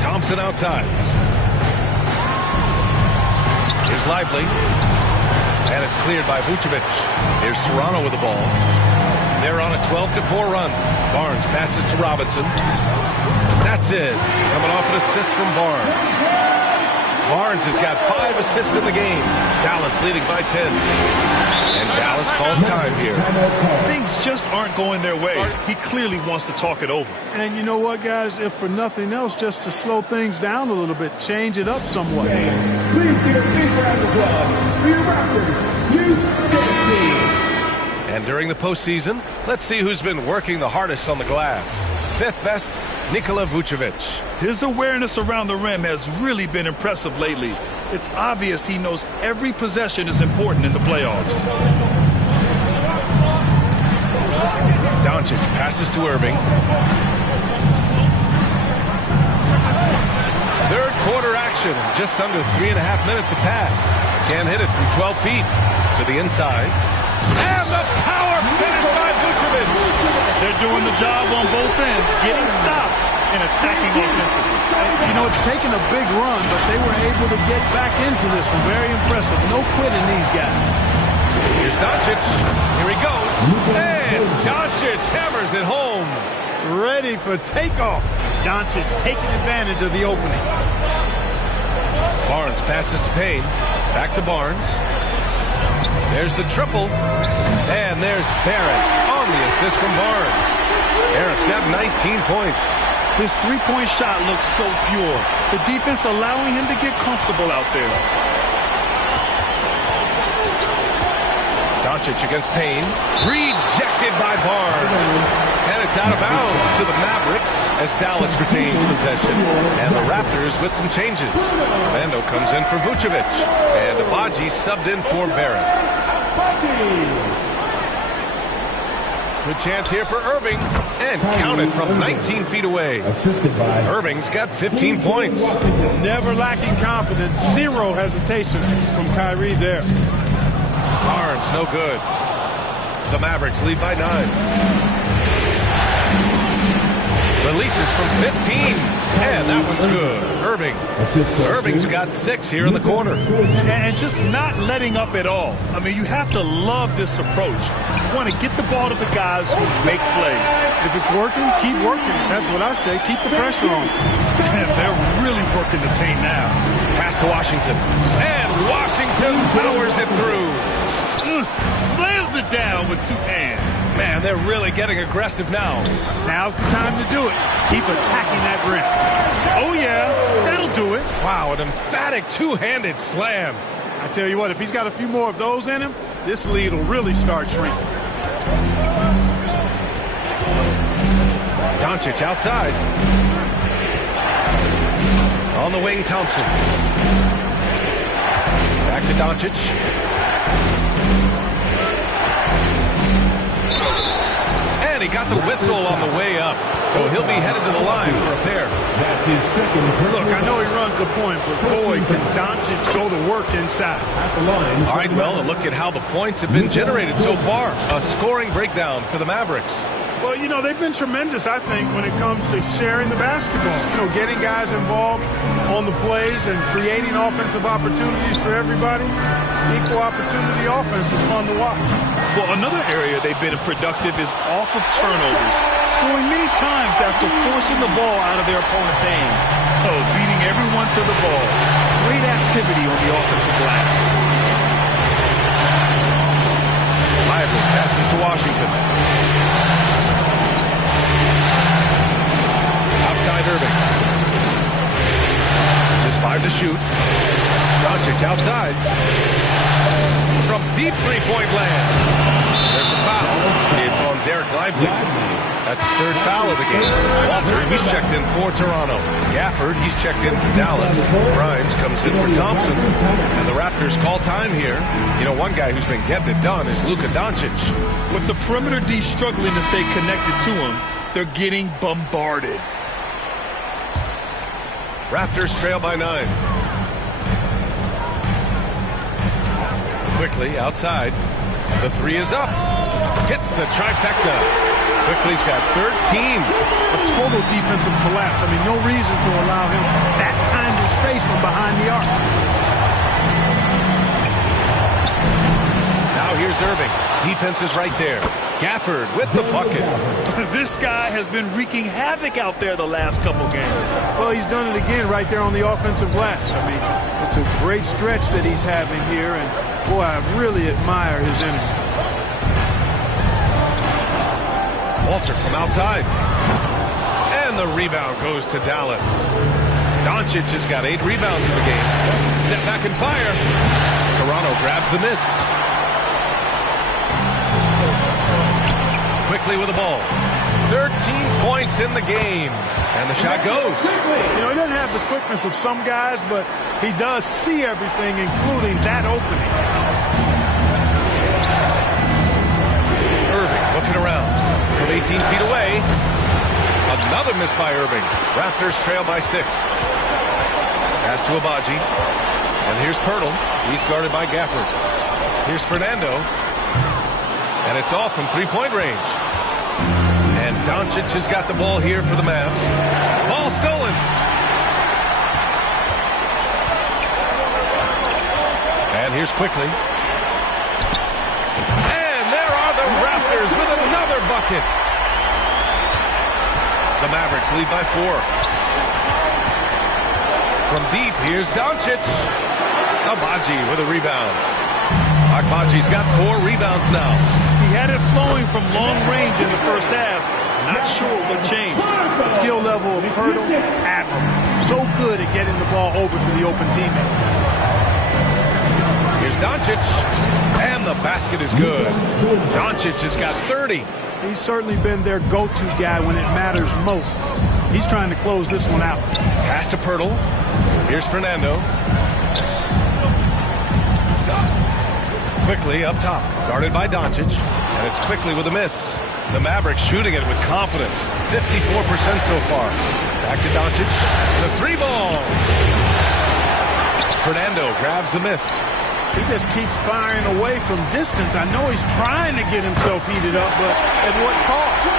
Thompson outside. Here's Lively. And it's cleared by Vucevic. Here's Toronto with the ball. They're on a 12-4 run. Barnes passes to Robinson. That's it. Coming off an assist from Barnes. Barnes has got 5 assists in the game. Dallas leading by 10. And Dallas calls time here. Things just aren't going their way. He clearly wants to talk it over. And you know what, guys? If for nothing else, just to slow things down a little bit, change it up somewhat. Please give a big round of applause for your Raptors, USA. And during the postseason, let's see who's been working the hardest on the glass. 5th best, Nikola Vucevic. His awareness around the rim has really been impressive lately. It's obvious he knows every possession is important in the playoffs. Doncic passes to Irving. Third quarter action. Just under 3.5 minutes have passed. Can't hit it from 12 feet to the inside. And the power finish by Vucevic. They're doing the job on both ends, getting stops and attacking offensively. You know, it's taken a big run, but they were able to get back into this one. Very impressive. No quitting these guys. Here's Doncic. Here he goes. And Doncic hammers it home. Ready for takeoff. Doncic taking advantage of the opening. Barnes passes to Payne. Back to Barnes. There's the triple. And there's Barrett on the assist from Barnes. Barrett's got 19 points. His three-point shot looks so pure. The defense allowing him to get comfortable out there. Doncic against Payne. Rejected by Barnes. And it's out of bounds to the Mavericks as Dallas retains possession. And the Raptors with some changes. Mando comes in for Vucevic. And Abaji subbed in for Barrett. Good chance here for Irving. And counted from 19 feet away. Irving's got 15 points. Never lacking confidence. Zero hesitation from Kyrie there. Barnes, no good. The Mavericks lead by 9. Releases from 15. And that one's good. Irving's got 6 here in the quarter. And just not letting up at all. I mean, you have to love this approach. You want to get the ball to the guys who make plays. If it's working, keep working. That's what I say. Keep the pressure on. They're really working the paint now. Pass to Washington. And Washington powers it through. Slams it down with 2 hands. Man, they're really getting aggressive now. Now's the time to do it. Keep attacking that rim. Oh, yeah. That'll do it. Wow, an emphatic 2-handed slam. I tell you what, if he's got a few more of those in him, this lead will really start shrinking. Doncic outside. On the wing, Thompson. Back to Doncic. he got the whistle on the way up. So he'll be headed to the line for a pair. That's his second personal. Look, I know he runs the point, but boy, can Doncic go to work inside. At the line. All right, well, a look at how the points have been generated so far. A scoring breakdown for the Mavericks. Well, you know, they've been tremendous, I think, when it comes to sharing the basketball. You know, getting guys involved on the plays and creating offensive opportunities for everybody. Equal opportunity offense is fun to watch. Well, another area they've been productive is off of turnovers, scoring many times after forcing the ball out of their opponent's hands. Oh, beating everyone to the ball. Great activity on the offensive glass. Maverick passes to Washington. Outside Irving. Just 5 to shoot. Doncic outside. From deep three-point land. There's the foul. It's on Derek Lively. That's his third foul of the game. Walter, he's checked in for Toronto. Gafford, he's checked in for Dallas. Grimes comes in for Thompson. And the Raptors call time here. You know, one guy who's been getting it done is Luka Doncic. With the perimeter D struggling to stay connected to him, they're getting bombarded. Raptors trail by 9. Quickly outside. The three is up. Hits the trifecta. Quickly's got 13. A total defensive collapse. I mean, no reason to allow him that kind of space from behind the arc. Now here's Irving. Defense is right there. Gafford with the bucket. This guy has been wreaking havoc out there the last couple games. Well, he's done it again right there on the offensive glass. I mean, it's a great stretch that he's having here, and boy, I really admire his energy. Walter from outside. And the rebound goes to Dallas. Doncic has got 8 rebounds in the game. Step back and fire. Toronto grabs the miss. Quickly with the ball. 13 points in the game. And the shot goes. You know, he doesn't have the quickness of some guys, but he does see everything, including that opening. Irving looking around. From 18 feet away. Another miss by Irving. Raptors trail by 6. Pass to Abaji. And here's Pirtle. He's guarded by Gafford. Here's Fernando. And it's off from three-point range. And Doncic has got the ball here for the Mavs. Ball stolen. And here's Quickly. And there are the Raptors with another bucket. The Mavericks lead by 4. From deep, here's Doncic. Abaji with a rebound. Agbaji's got 4 rebounds now. He had it flowing from long range in the first half. Not sure what changed. The skill level of Pirtle, admirable. So good at getting the ball over to the open teammate. Here's Doncic. And the basket is good. Doncic has got 30. He's certainly been their go-to guy when it matters most. He's trying to close this one out. Pass to Pirtle. Here's Fernando. Quickly up top, guarded by Doncic, and it's Quickly with a miss. The Mavericks shooting it with confidence, 54% so far. Back to Doncic, the 3-ball. Fernando grabs the miss. He just keeps firing away from distance. I know he's trying to get himself heated up, but at what cost?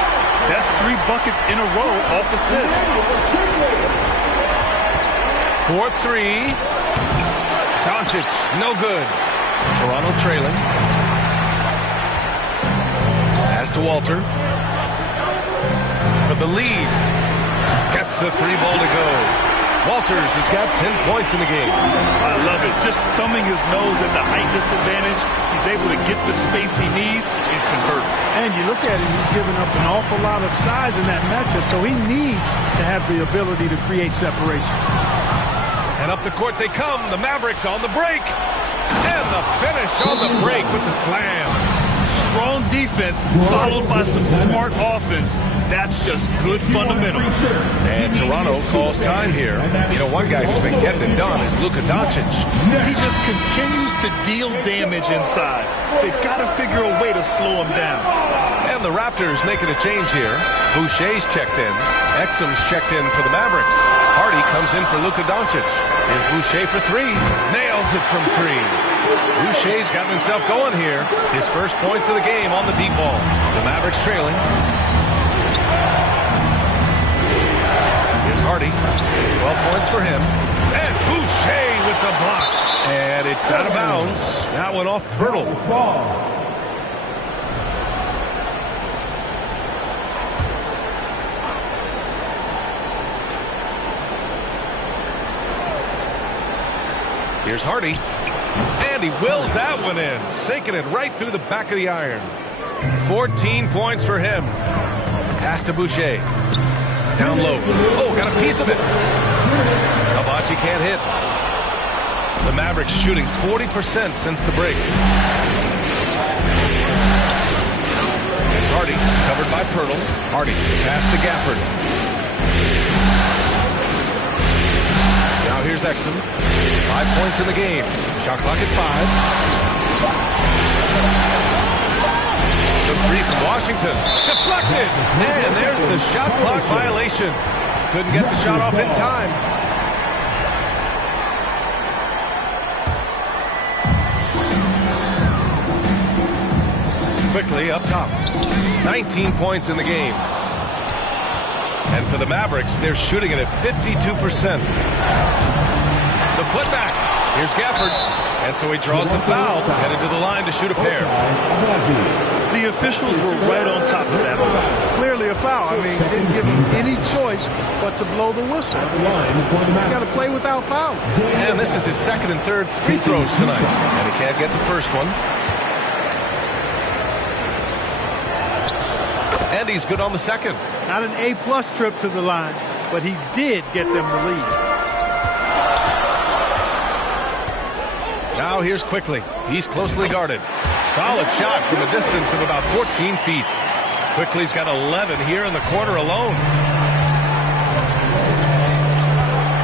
That's 3 buckets in a row off assist. 4-3. Doncic, no good. Toronto trailing. Pass to Walter. For the lead. Gets the 3-ball to go. Walters has got 10 points in the game. I love it. Just thumbing his nose at the height disadvantage. He's able to get the space he needs and convert. And you look at him, he's given up an awful lot of size in that matchup, so he needs to have the ability to create separation. And up the court they come. The Mavericks on the break. And the finish on the break with the slam. strong defense followed by some smart offense. That's just good fundamentals. And Toronto calls time here. You know, one guy who's been getting it done is Luka Doncic. He just continues to deal damage inside. They've got to figure a way to slow him down. And the Raptors making a change here. Boucher's checked in. Exum's checked in for the Mavericks. Hardy comes in for Luka Doncic. Here's Boucher for three. Nails it from three. Boucher's gotten himself going here. His first points of the game on the deep ball. The Mavericks trailing. Here's Hardy. 12 points for him. And Boucher with the block. And it's out of bounds. That one off Pirtle. Here's Hardy. And he wills that one in. Sinking it right through the back of the iron. 14 points for him. Pass to Boucher. Down low. Oh, got a piece of it. Hibachi can't hit. The Mavericks shooting 40% since the break. It's Hardy, covered by Pirtle. Hardy, pass to Gafford. Now here's Exum. 5 points in the game. Shot clock at 5. The three from Washington. Deflected. And there's the shot clock violation. Couldn't get the shot off in time. Quickly up top. 19 points in the game. And for the Mavericks, they're shooting it at 52%. The putback. Here's Gafford. And so he draws the foul, headed to the line to shoot a pair. The officials were right on top of that. Clearly a foul. I mean, didn't give him any choice but to blow the whistle. You got to play without fouling. And this is his second and third free throws tonight. And he can't get the first one. And he's good on the second. Not an A-plus trip to the line, but he did get them the lead. Now here's Quickly. He's closely guarded. Solid shot from a distance of about 14 feet. Quickly's got 11 here in the quarter alone.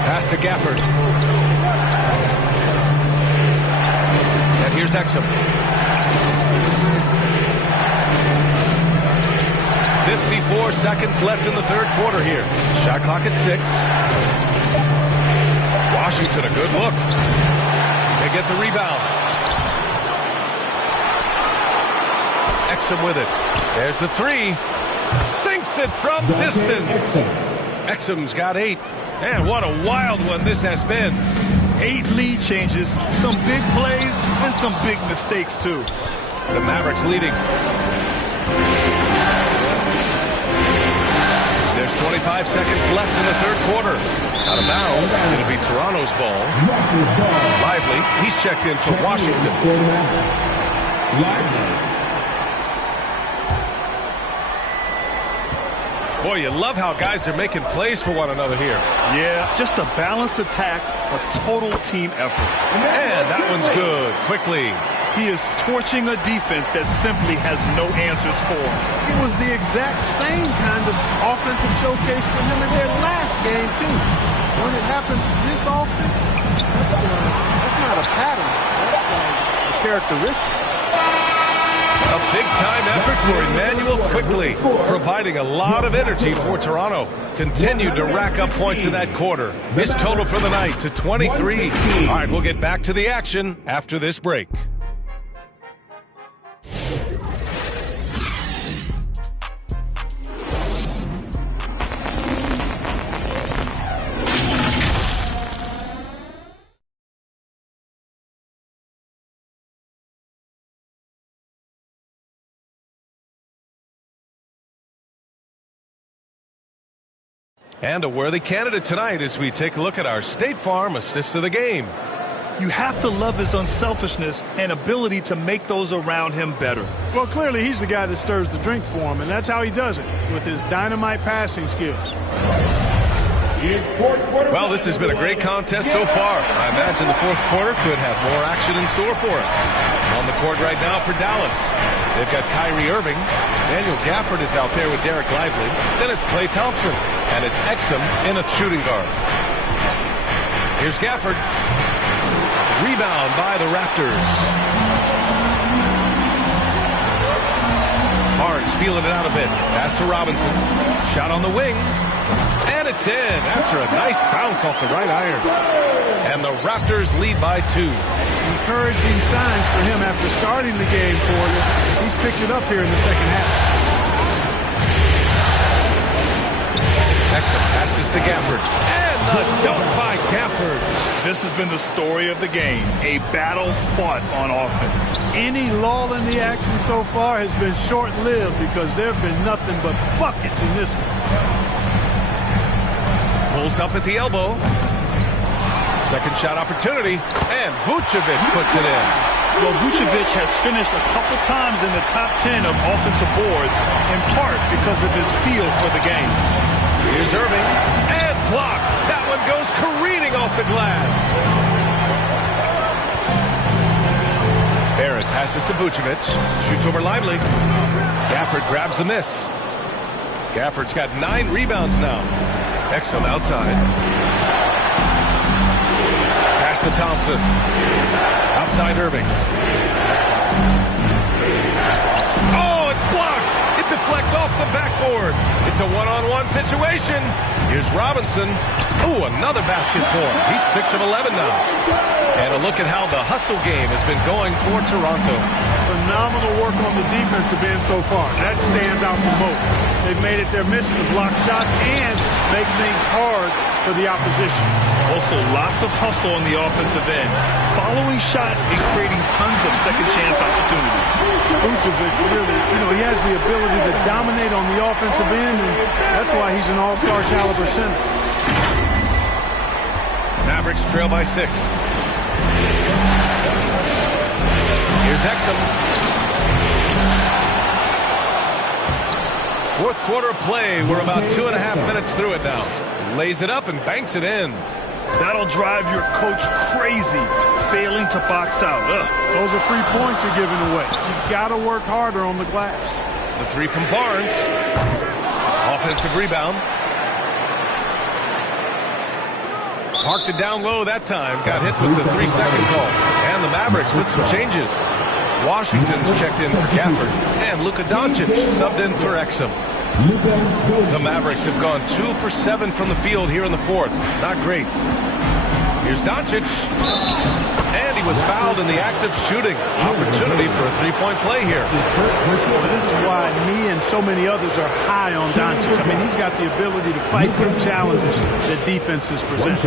Pass to Gafford. And here's Exum. 54 seconds left in the third quarter here. Shot clock at 6. Washington, a good look. They get the rebound. Exum with it. There's the three. Sinks it from distance. Exum's got 8. And what a wild one this has been. 8 lead changes, some big plays, and some big mistakes, too. The Mavericks leading. There's 25 seconds left in the third quarter. Out of bounds. It'll be Toronto's ball. Lively. He's checked in for Washington. Boy, you love how guys are making plays for one another here. Yeah, just a balanced attack, a total team effort. And that one's good. Quickly. He is torching a defense that simply has no answers for him. It was the exact same kind of offensive showcase for him in their last game, too. When it happens this often, that's not a pattern. That's a characteristic. A big-time effort for Emmanuel Quickly, providing a lot of energy for Toronto. Continued to rack up points in that quarter. His total for the night to 23. All right, we'll get back to the action after this break. And a worthy candidate tonight as we take a look at our State Farm assist of the game. You have to love his unselfishness and ability to make those around him better. Well, clearly he's the guy that stirs the drink for him, and that's how he does it, with his dynamite passing skills. Well, this has been a great contest so far. I imagine the fourth quarter could have more action in store for us. On the court right now for Dallas, they've got Kyrie Irving. Daniel Gafford is out there with Derek Lively. Then it's Klay Thompson, and it's Exum in a shooting guard. Here's Gafford. Rebound by the Raptors. Barnes feeling it out a bit. Pass to Robinson. Shot on the wing. And it's in after a nice bounce off the right iron. And the Raptors lead by 2. Encouraging signs for him after starting the game poorly. He's picked it up here in the second half. Exum passes to Gafford. And the dunk by Gafford. This has been the story of the game. A battle fought on offense. Any lull in the action so far has been short-lived because there have been nothing but buckets in this one. Pulls up at the elbow. Second shot opportunity. And Vucevic puts it in. Well, Vucevic has finished a couple times in the top 10 of offensive boards, in part because of his feel for the game. Here's Irving. And blocked. That one goes careening off the glass. Barrett passes to Vucevic. Shoots over Lively. Gafford grabs the miss. Gafford's got 9 rebounds now. Exum outside. Pass to Thompson. Outside Irving. Oh, it's blocked. It deflects off the backboard. It's a one-on-one situation. Here's Robinson. Oh, another basket for him. He's 6 of 11 now. And a look at how the hustle game has been going for Toronto. Phenomenal work on the defensive end so far. That stands out the most. They've made it their mission to block shots and make things hard for the opposition. Also, lots of hustle on the offensive end. Following shots and creating tons of second chance opportunities. Vucevic really, he has the ability to dominate on the offensive end, and that's why he's an all-star caliber center. Mavericks trail by 6. Here's Exum. Fourth quarter play. We're about 2.5 minutes through it now. Lays it up and banks it in. That'll drive your coach crazy, failing to box out. Those are free points you're giving away. You've got to work harder on the glass. The 3 from Barnes. Offensive rebound. Parked it down low that time. Got hit with the 3-second call. And the Mavericks with some changes. Washington's checked in for Gafford. And Luka Doncic subbed in for Exum. The Mavericks have gone 2 for 7 from the field here in the fourth. Not great. Here's Doncic. And he was fouled in the act of shooting. Opportunity for a 3-point play here. This is why me and so many others are high on Doncic. I mean, he's got the ability to fight through challenges that defenses present.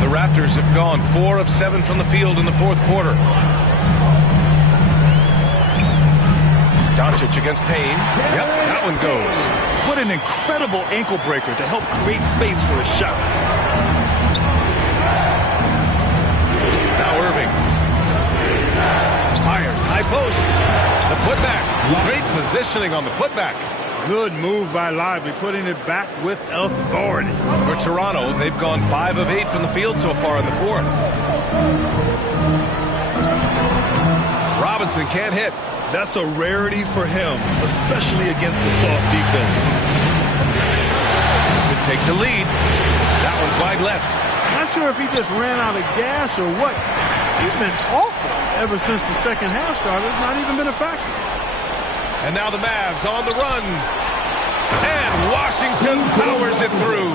The Raptors have gone 4 of 7 from the field in the fourth quarter. Doncic against Payne. Yep, that one goes. What an incredible ankle breaker to help create space for a shot. Now Irving. Fires, high post. The putback. Great positioning on the putback. Good move by Lively, putting it back with authority. For Toronto, they've gone 5 of 8 from the field so far in the fourth. Robinson can't hit. That's a rarity for him, especially against the soft defense. To take the lead. That one's wide left. Not sure if he just ran out of gas or what. He's been awful ever since the second half started. Not even been a factor. And now the Mavs on the run. And Washington powers it through.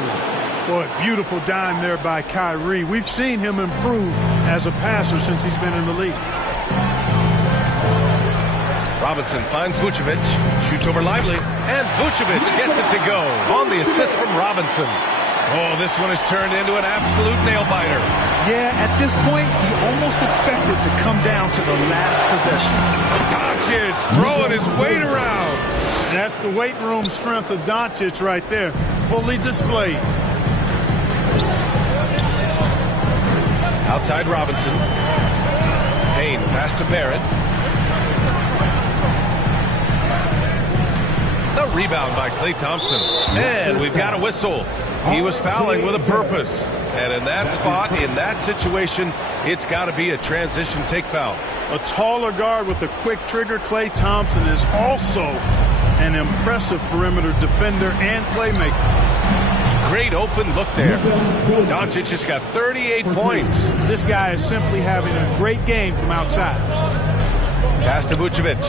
Boy, beautiful dime there by Kyrie. We've seen him improve as a passer since he's been in the league. Robinson finds Vucevic, shoots over Lively, and Vucevic gets it to go on the assist from Robinson. Oh, this one has turned into an absolute nail-biter. Yeah, at this point, you almost expect it to come down to the last possession. Doncic throwing his weight around. That's the weight room strength of Doncic right there, fully displayed. Outside Robinson. Payne, pass to Barrett. The rebound by Klay Thompson. And we've got a whistle. He was fouling with a purpose. And in that spot, in that situation, it's got to be a transition take foul. A taller guard with a quick trigger. Klay Thompson is also an impressive perimeter defender and playmaker. Great open look there. Doncic has got 38 points. This guy is simply having a great game from outside. Pass to Vucevic.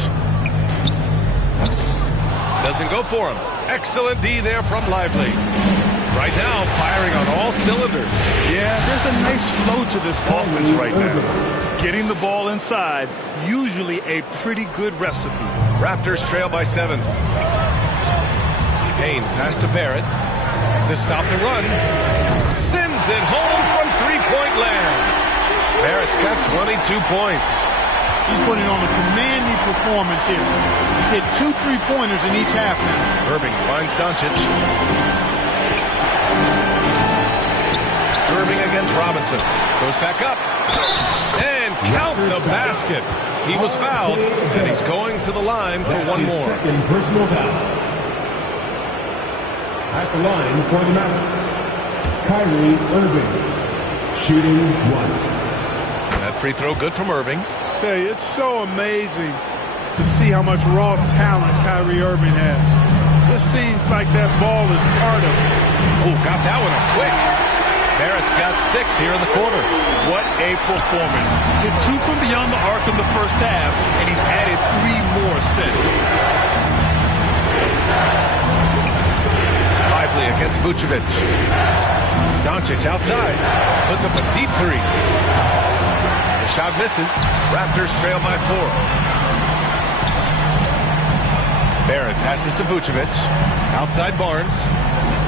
Doesn't go for him. Excellent D there from Lively. Right now, firing on all cylinders. Yeah, there's a nice flow to this offense right now. Getting the ball inside, usually a pretty good recipe. Raptors trail by 7. Payne, pass to Barrett. To stop the run. Sends it home from three-point land. Barrett's got 22 points. He's putting on a commanding performance here. He's hit 2 3-pointers in each half now. Irving finds Doncic. Irving against Robinson. Goes back up. And count the basket. He was fouled, and he's going to the line for one more. Second personal foul. At the line for the Mavericks, Kyrie Irving, shooting 1. That free throw good from Irving. Tell you, it's so amazing to see how much raw talent Kyrie Irving has. Just seems like that ball is part of it. Oh, got that one up quick. Barrett's got 6 here in the quarter. What a performance. Hit 2 from beyond the arc in the first half, and he's added 3 more since. Lively against Vucevic. Doncic outside. Puts up a deep 3. The shot misses. Raptors trail by 4. Barrett passes to Vucevic. Outside Barnes.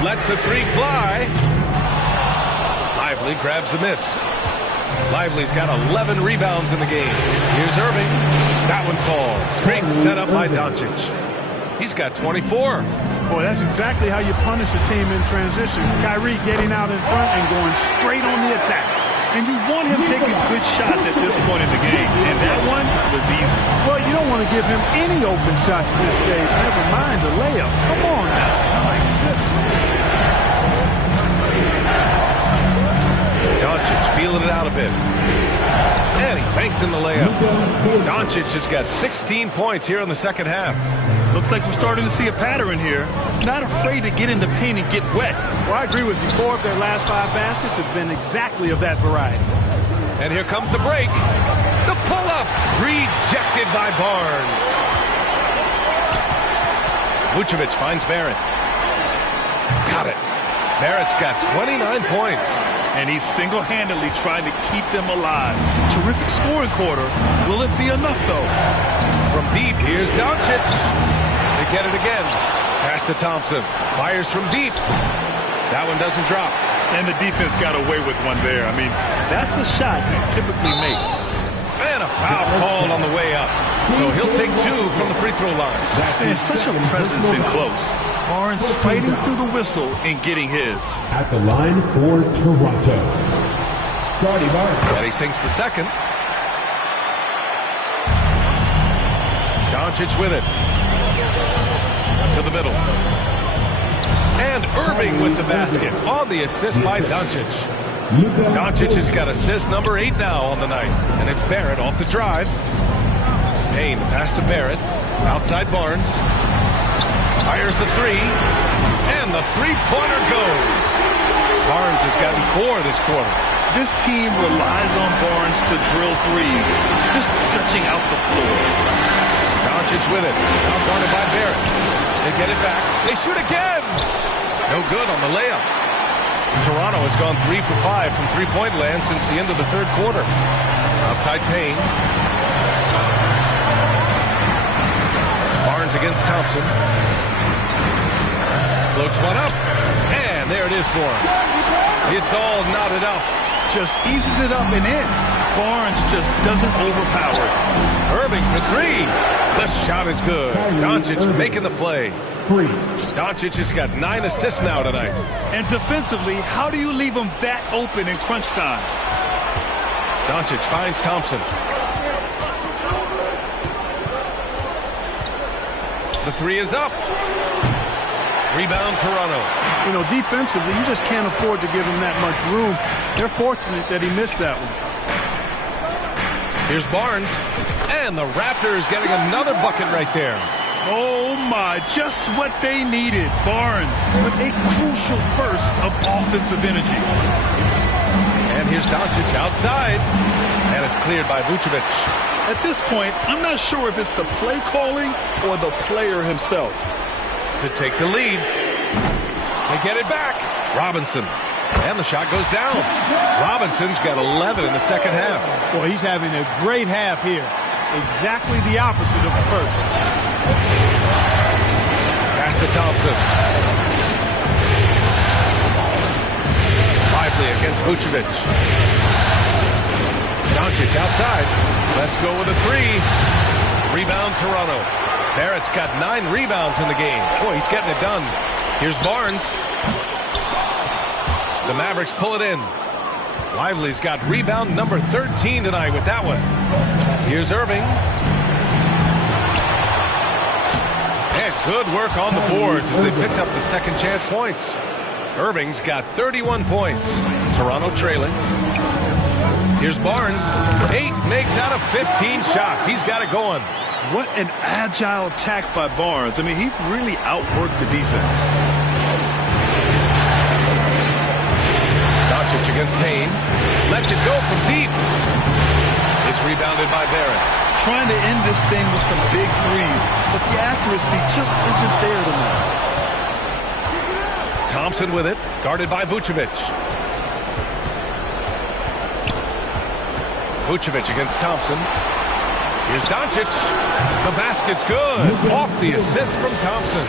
Lets the 3 fly. Lively grabs the miss. Lively's got 11 rebounds in the game. Here's Irving. That one falls. Great setup by Doncic. He's got 24. Boy, that's exactly how you punish a team in transition. Kyrie getting out in front and going straight on the attack. And you want him taking good shots at this point in the game. And that one was easy. Well, you don't want to give him any open shots at this stage. Never mind the layup. Come on now. My goodness. Doncic feeling it out a bit. And he banks in the layup. Doncic has got 16 points here in the second half. Looks like we're starting to see a pattern here. Not afraid to get in the paint and get wet. Well, I agree with you. 4 of their last 5 baskets have been exactly of that variety. And here comes the break. The pull-up. Rejected by Barnes. Vucevic finds Barrett. Got it. Barrett's got 29 points. And he's single-handedly trying to keep them alive. Terrific scoring quarter. Will it be enough, though? From deep, here's Doncic. They get it again. Pass to Thompson. Fires from deep. That one doesn't drop. And the defense got away with one there. I mean, that's a shot he typically makes. And a foul called on the way up. So he'll take 2 from the free throw line. There's such a presence in close. Barnes fighting through the whistle and getting his. At the line for Toronto, Scotty Barnes. And he sinks the second. Doncic with it. To the middle. And Irving with the basket on the assist by Doncic. Doncic has got assist number 8 now on the night. And it's Barrett off the drive. Payne pass to Barrett. Outside Barnes. Fires the 3. And the three-pointer goes. Barnes has gotten 4 this quarter. This team relies on Barnes to drill threes. Just stretching out the floor. Doncic with it. Now guarded by Barrett. They get it back. They shoot again. No good on the layup. Toronto has gone 3 for 5 from three-point land since the end of the third quarter. Outside Payne. Barnes against Thompson. Floats one up. And there it is for him. It's all knotted up. Just eases it up and in. Barnes just doesn't overpower it. Irving for 3. The shot is good. Doncic making the play. Doncic has got 9 assists now tonight. And defensively, how do you leave him that open in crunch time? Doncic finds Thompson. The three is up. Rebound, Toronto. You know, defensively, you just can't afford to give him that much room. They're fortunate that he missed that one. Here's Barnes. And the Raptors getting another bucket right there. Oh, my. Just what they needed. Barnes with a crucial burst of offensive energy. And here's Doncic outside. And it's cleared by Vucevic. At this point, I'm not sure if it's the play calling or the player himself. To take the lead. They get it back. Robinson. And the shot goes down. Robinson's got 11 in the second half. Boy, he's having a great half here. Exactly the opposite of the first. Pass to Thompson. Lively against Vucevic. Doncic outside. Let's go with a three. Rebound, Toronto. Barrett's got 9 rebounds in the game. Boy, he's getting it done. Here's Barnes. The Mavericks pull it in. Lively's got rebound number 13 tonight with that one. Here's Irving. And good work on the boards as they picked up the second chance points. Irving's got 31 points. Toronto trailing. Here's Barnes. 8 makes out of 15 shots. He's got it going. What an agile attack by Barnes. I mean, he really outworked the defense. Doncic against Payne. Lets it go from deep. It's rebounded by Barrett. Trying to end this thing with some big threes, but the accuracy just isn't there tonight. Thompson with it, guarded by Vucevic. Vucevic against Thompson. Here's Doncic. The basket's good. Off the assist from Thompson.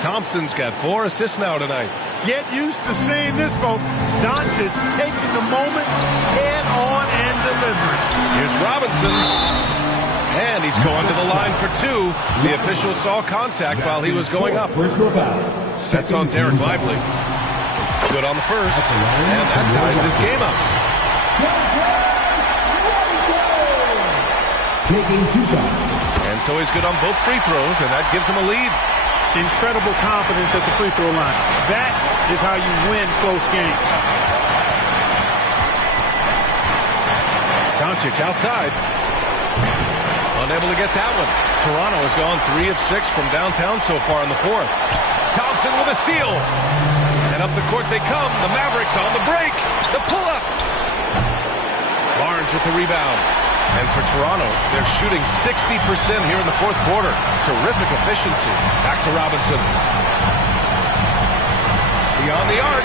Thompson's got 4 assists now tonight. Get used to seeing this, folks. Doncic taking the moment head on and delivering. Here's Robinson. And he's going to the line for 2. The official saw contact while he was going up. That's on Derek Lively. Good on the first. And that ties this game up. Taking 2 shots. And so he's good on both free throws, and that gives him a lead. Incredible confidence at the free throw line. That is how you win close games. Doncic outside. Unable to get that one. Toronto has gone 3 of 6 from downtown so far in the fourth. Thompson with a steal. And up the court they come. The Mavericks on the break. The pull-up. Barnes with the rebound. And for Toronto, they're shooting 60% here in the fourth quarter. Terrific efficiency. Back to Robinson. Beyond the arc.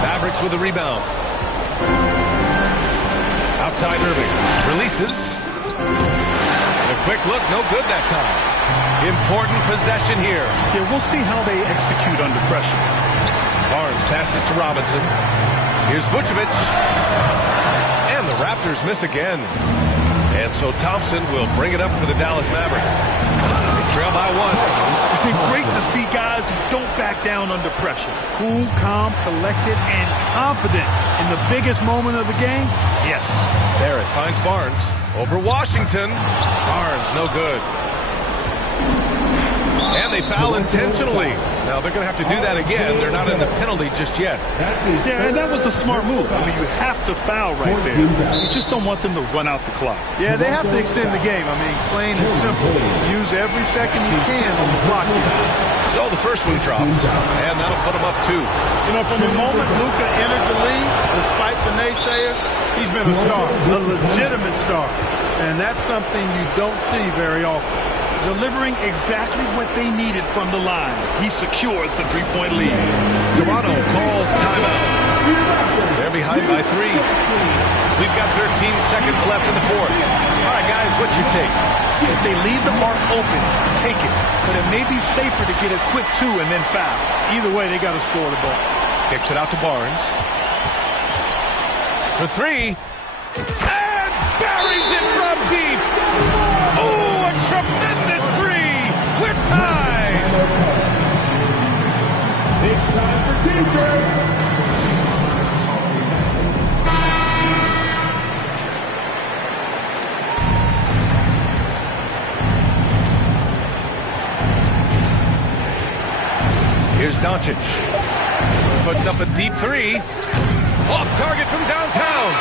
Mavericks with the rebound. Outside Irving. Releases. The quick look, no good that time. Important possession here. Yeah, we'll see how they execute under pressure. Barnes passes to Robinson. Here's Vucevic. And the Raptors miss again. And so Thompson will bring it up for the Dallas Mavericks. They trail by 1. Great to see guys who don't back down under pressure. Cool, calm, collected, and confident in the biggest moment of the game. Yes. Barrett finds Barnes. Over Washington. Barnes, no good. And they foul intentionally. Now they're going to have to do that again. They're not in the penalty just yet. Yeah, and that was a smart move. I mean, you have to foul right there. You just don't want them to run out the clock. Yeah, they have to extend the game. I mean, plain and simple. Use every second you can on the clock here. So the first one drops, and that'll put them up 2. You know, from the moment Luka entered the league, despite the naysayers, he's been a star, a legitimate star. And that's something you don't see very often. Delivering exactly what they needed from the line. He secures the 3-point lead. Toronto calls timeout. They're behind by 3. We've got 13 seconds left in the fourth. All right, guys, what's your take? If they leave the mark open, take it. But it may be safer to get a quick 2 and then foul. Either way, they got to score the ball. Kicks it out to Barnes. For 3. And buries it from deep. Oh, a tremendous 3. We're tied. It's time for defense. Doncic. Puts up a deep three. Off target from downtown.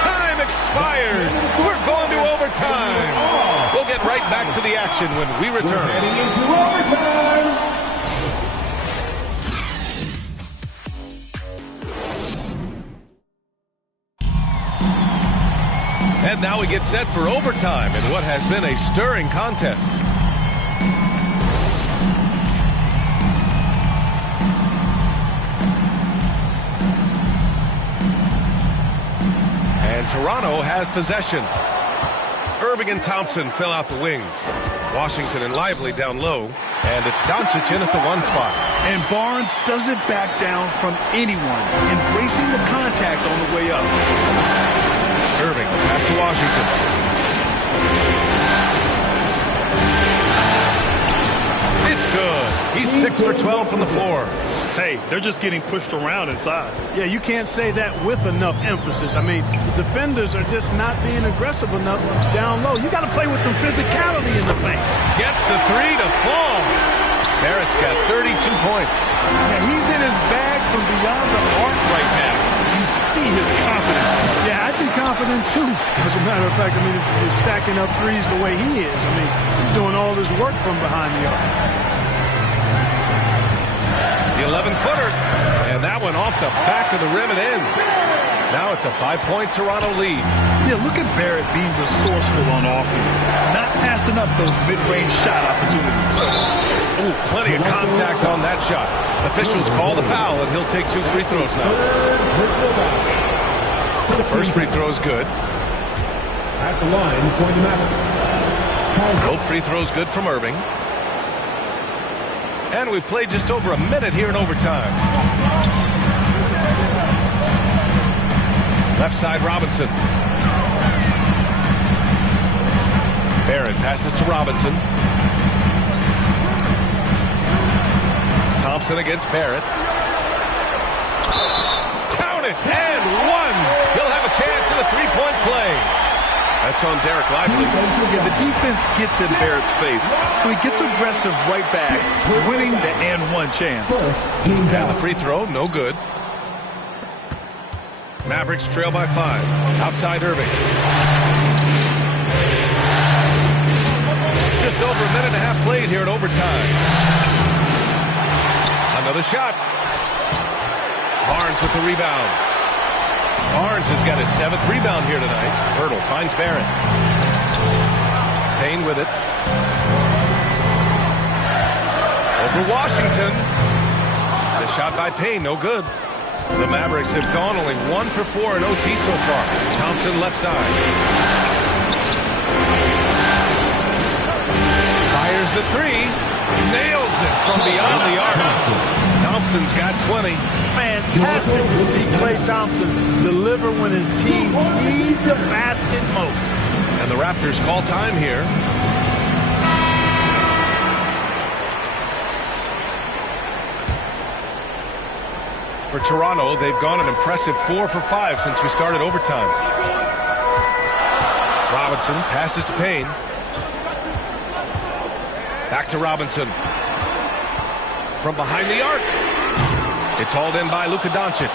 Time expires. We're going to overtime. We'll get right back to the action when we return. Heading into overtime. And now we get set for overtime in what has been a stirring contest. And Toronto has possession. Irving and Thompson fill out the wings. Washington and Lively down low. And it's Doncic in at the 1 spot. And Barnes doesn't back down from anyone, embracing the contact on the way up. Irving, pass to Washington. It's good. He's 6 for 12 from the floor. Hey, they're just getting pushed around inside. Yeah, you can't say that with enough emphasis. I mean, the defenders are just not being aggressive enough down low. You got to play with some physicality in the paint. Gets the three to fall. Barrett's got 32 points. Yeah, he's in his bag from beyond the arc right now. You see his confidence. Yeah, I'd be confident too. As a matter of fact, I mean, if he's stacking up threes the way he is, I mean, he's doing all this work from behind the arc. The 11-footer, and that one off the back of the rim and in. Now it's a 5-point Toronto lead. Yeah, look at Barrett being resourceful on offense, not passing up those mid-range shot opportunities. Ooh, plenty of contact on that shot. Officials call the foul, and he'll take 2 free throws now. The first free throw is good. At the line for the Maverick. Both free throws good from Irving. And we've played just over a minute here in overtime. Left side, Robinson. Barrett passes to Robinson. Thompson against Barrett. Count it, and one. He'll have a chance in a three-point play. That's on Derek Lively. Yeah, the defense gets in Barrett's face, so he gets aggressive right back, winning the and one chance. And the free throw, no good. Mavericks trail by 5. Outside Irving. Just over a minute and a half played here in overtime. Another shot. Barnes with the rebound. Barnes has got his 7th rebound here tonight. Hurdle finds Barrett. Payne with it. Over Washington. The shot by Payne, no good. The Mavericks have gone only 1 for 4 in OT so far. Thompson left side. Fires the 3. Nails it from beyond the arc. Thompson's got 20. Fantastic to see Klay Thompson deliver when his team needs a basket most. And the Raptors call time here. For Toronto, they've gone an impressive 4 for 5 since we started overtime. Robinson passes to Payne. Back to Robinson. From behind the arc. It's hauled in by Luka Doncic.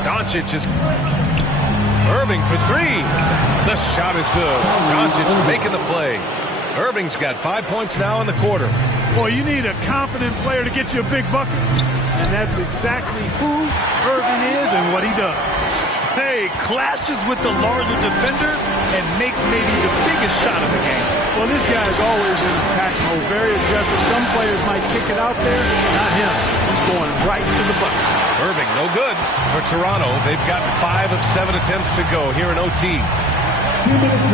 Doncic is Irving for 3. The shot is good. Doncic making the play. Irving's got 5 points now in the quarter. Boy, you need a confident player to get you a big bucket. And that's exactly who Irving is and what he does. Hey, clashes with the larger defender and makes maybe the biggest shot of the game. Well, this guy is always in attack mode, very aggressive. Some players might kick it out there, not him. He's going right to the bucket. Irving, no good. For Toronto, they've got 5 of 7 attempts to go here in OT.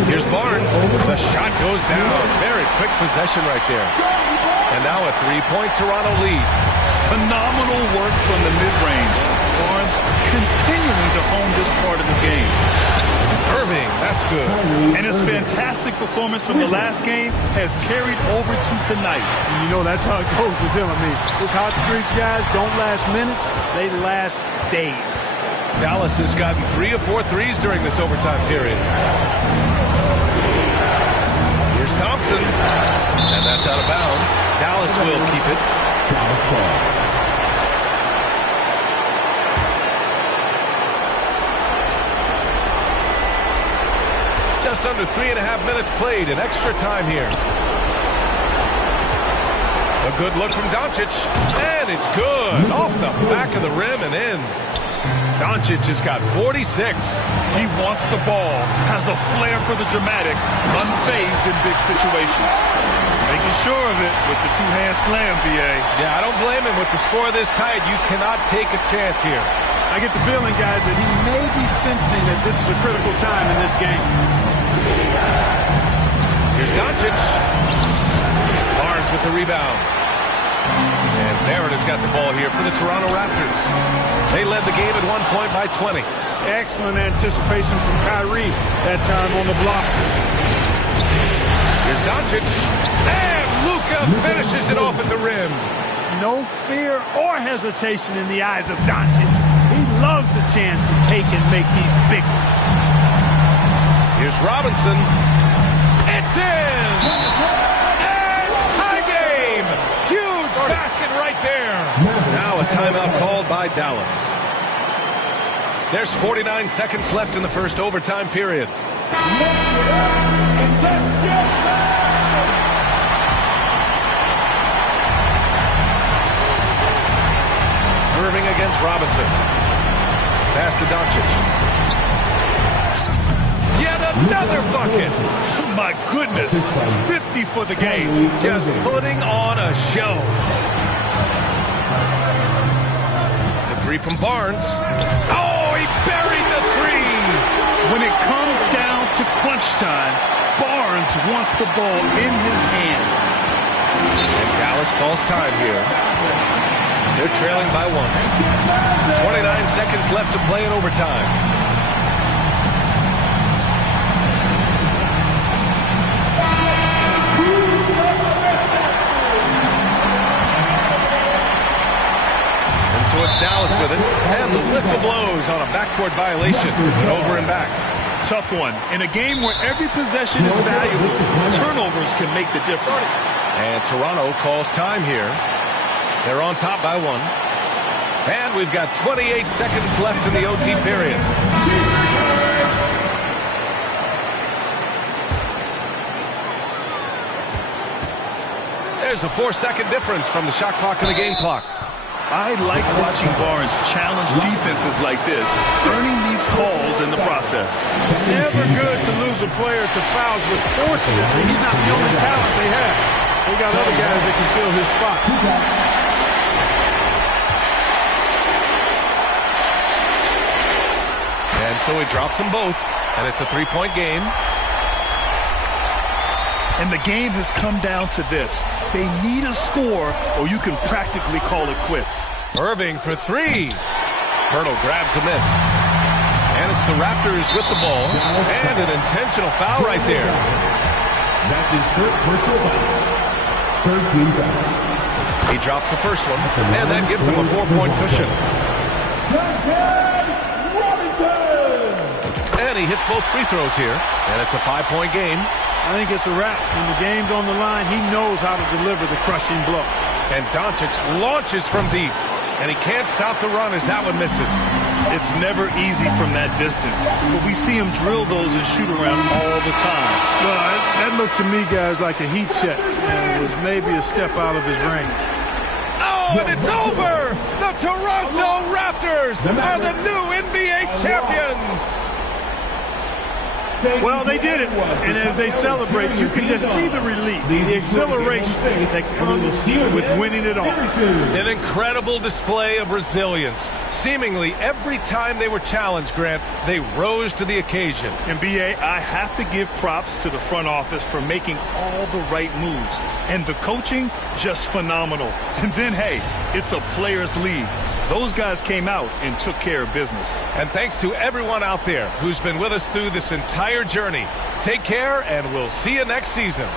Here's Barnes. The shot goes down. Very quick possession right there. And now a 3-point Toronto lead. Phenomenal work from the mid-range. Barnes continuing to hone this part of his game. Irving, that's good. And his fantastic performance from the last game has carried over to tonight. And you know, that's how it goes with him. I mean, his hot streaks, guys, don't last minutes. They last days. Dallas has gotten 3 of 4 threes during this overtime period. Here's Thompson. And that's out of bounds. Dallas will keep it. Just under 3.5 minutes played in extra time here. A good look from Doncic. And it's good. Off the back of the rim and in. Doncic has got 46. He wants the ball, has a flair for the dramatic, unfazed in big situations. Making sure of it with the two-hand slam, BA. Yeah, I don't blame him. With the score this tight, you cannot take a chance here. I get the feeling, guys, that he may be sensing that this is a critical time in this game. Here's Doncic. Barnes with the rebound. And Maverick has got the ball here for the Toronto Raptors. They led the game at one point by 20. Excellent anticipation from Kyrie that time on the block. Here's Doncic. And Luka finishes it off at the rim. No fear or hesitation in the eyes of Doncic. He loves the chance to take and make these big ones. Here's Robinson. It's in! And tie game! Huge basket right there. Now a timeout called by Dallas. There's 49 seconds left in the first overtime period. Irving against Robinson. Pass to Doncic. Yet another bucket. My goodness. 50 for the game. Just putting on a show. The three from Barnes. Oh, he buried the three. When it comes down to crunch time, Barnes wants the ball in his hands. And Dallas calls time here. They're trailing by one. 29 seconds left to play in overtime. And so it's Dallas with it. And the whistle blows on a backcourt violation. Over and back. Tough one. In a game where every possession is valuable, turnovers can make the difference. And Toronto calls time here. They're on top by one. And we've got 28 seconds left in the OT period. There's a 4-second difference from the shot clock and the game clock. I like watching Barnes challenge defenses like this, earning these calls in the process. Never good to lose a player to fouls, but fortunately, he's not the only talent they have. They got other guys that can fill his spot. And so he drops them both, and it's a three-point game. And the game has come down to this. They need a score, or you can practically call it quits. Irving for three. Hurdle grabs a miss. And it's the Raptors with the ball. And an intentional foul right there. That's his first personal foul. 13 foul. He drops the first one, and that gives him a 4-point cushion. And he hits both free throws here, and it's a 5-point game. I think it's a wrap. When the game's on the line, he knows how to deliver the crushing blow. And Doncic launches from deep, and he can't stop the run as that one misses. It's never easy from that distance, but we see him drill those and shoot around all the time. Well, that looked to me, guys, like a heat check, and it was maybe a step out of his range. Oh, and it's over! The Toronto Raptors are the new NBA champions! Well, they did it, and as they celebrate, you can just see the relief, the exhilaration that comes with winning it all. An incredible display of resilience. Seemingly every time they were challenged, Grant, they rose to the occasion. And BA, I have to give props to the front office for making all the right moves. And the coaching, just phenomenal. And then, hey, it's a players' league. Those guys came out and took care of business. And thanks to everyone out there who's been with us through this entire journey. Take care, and we'll see you next season.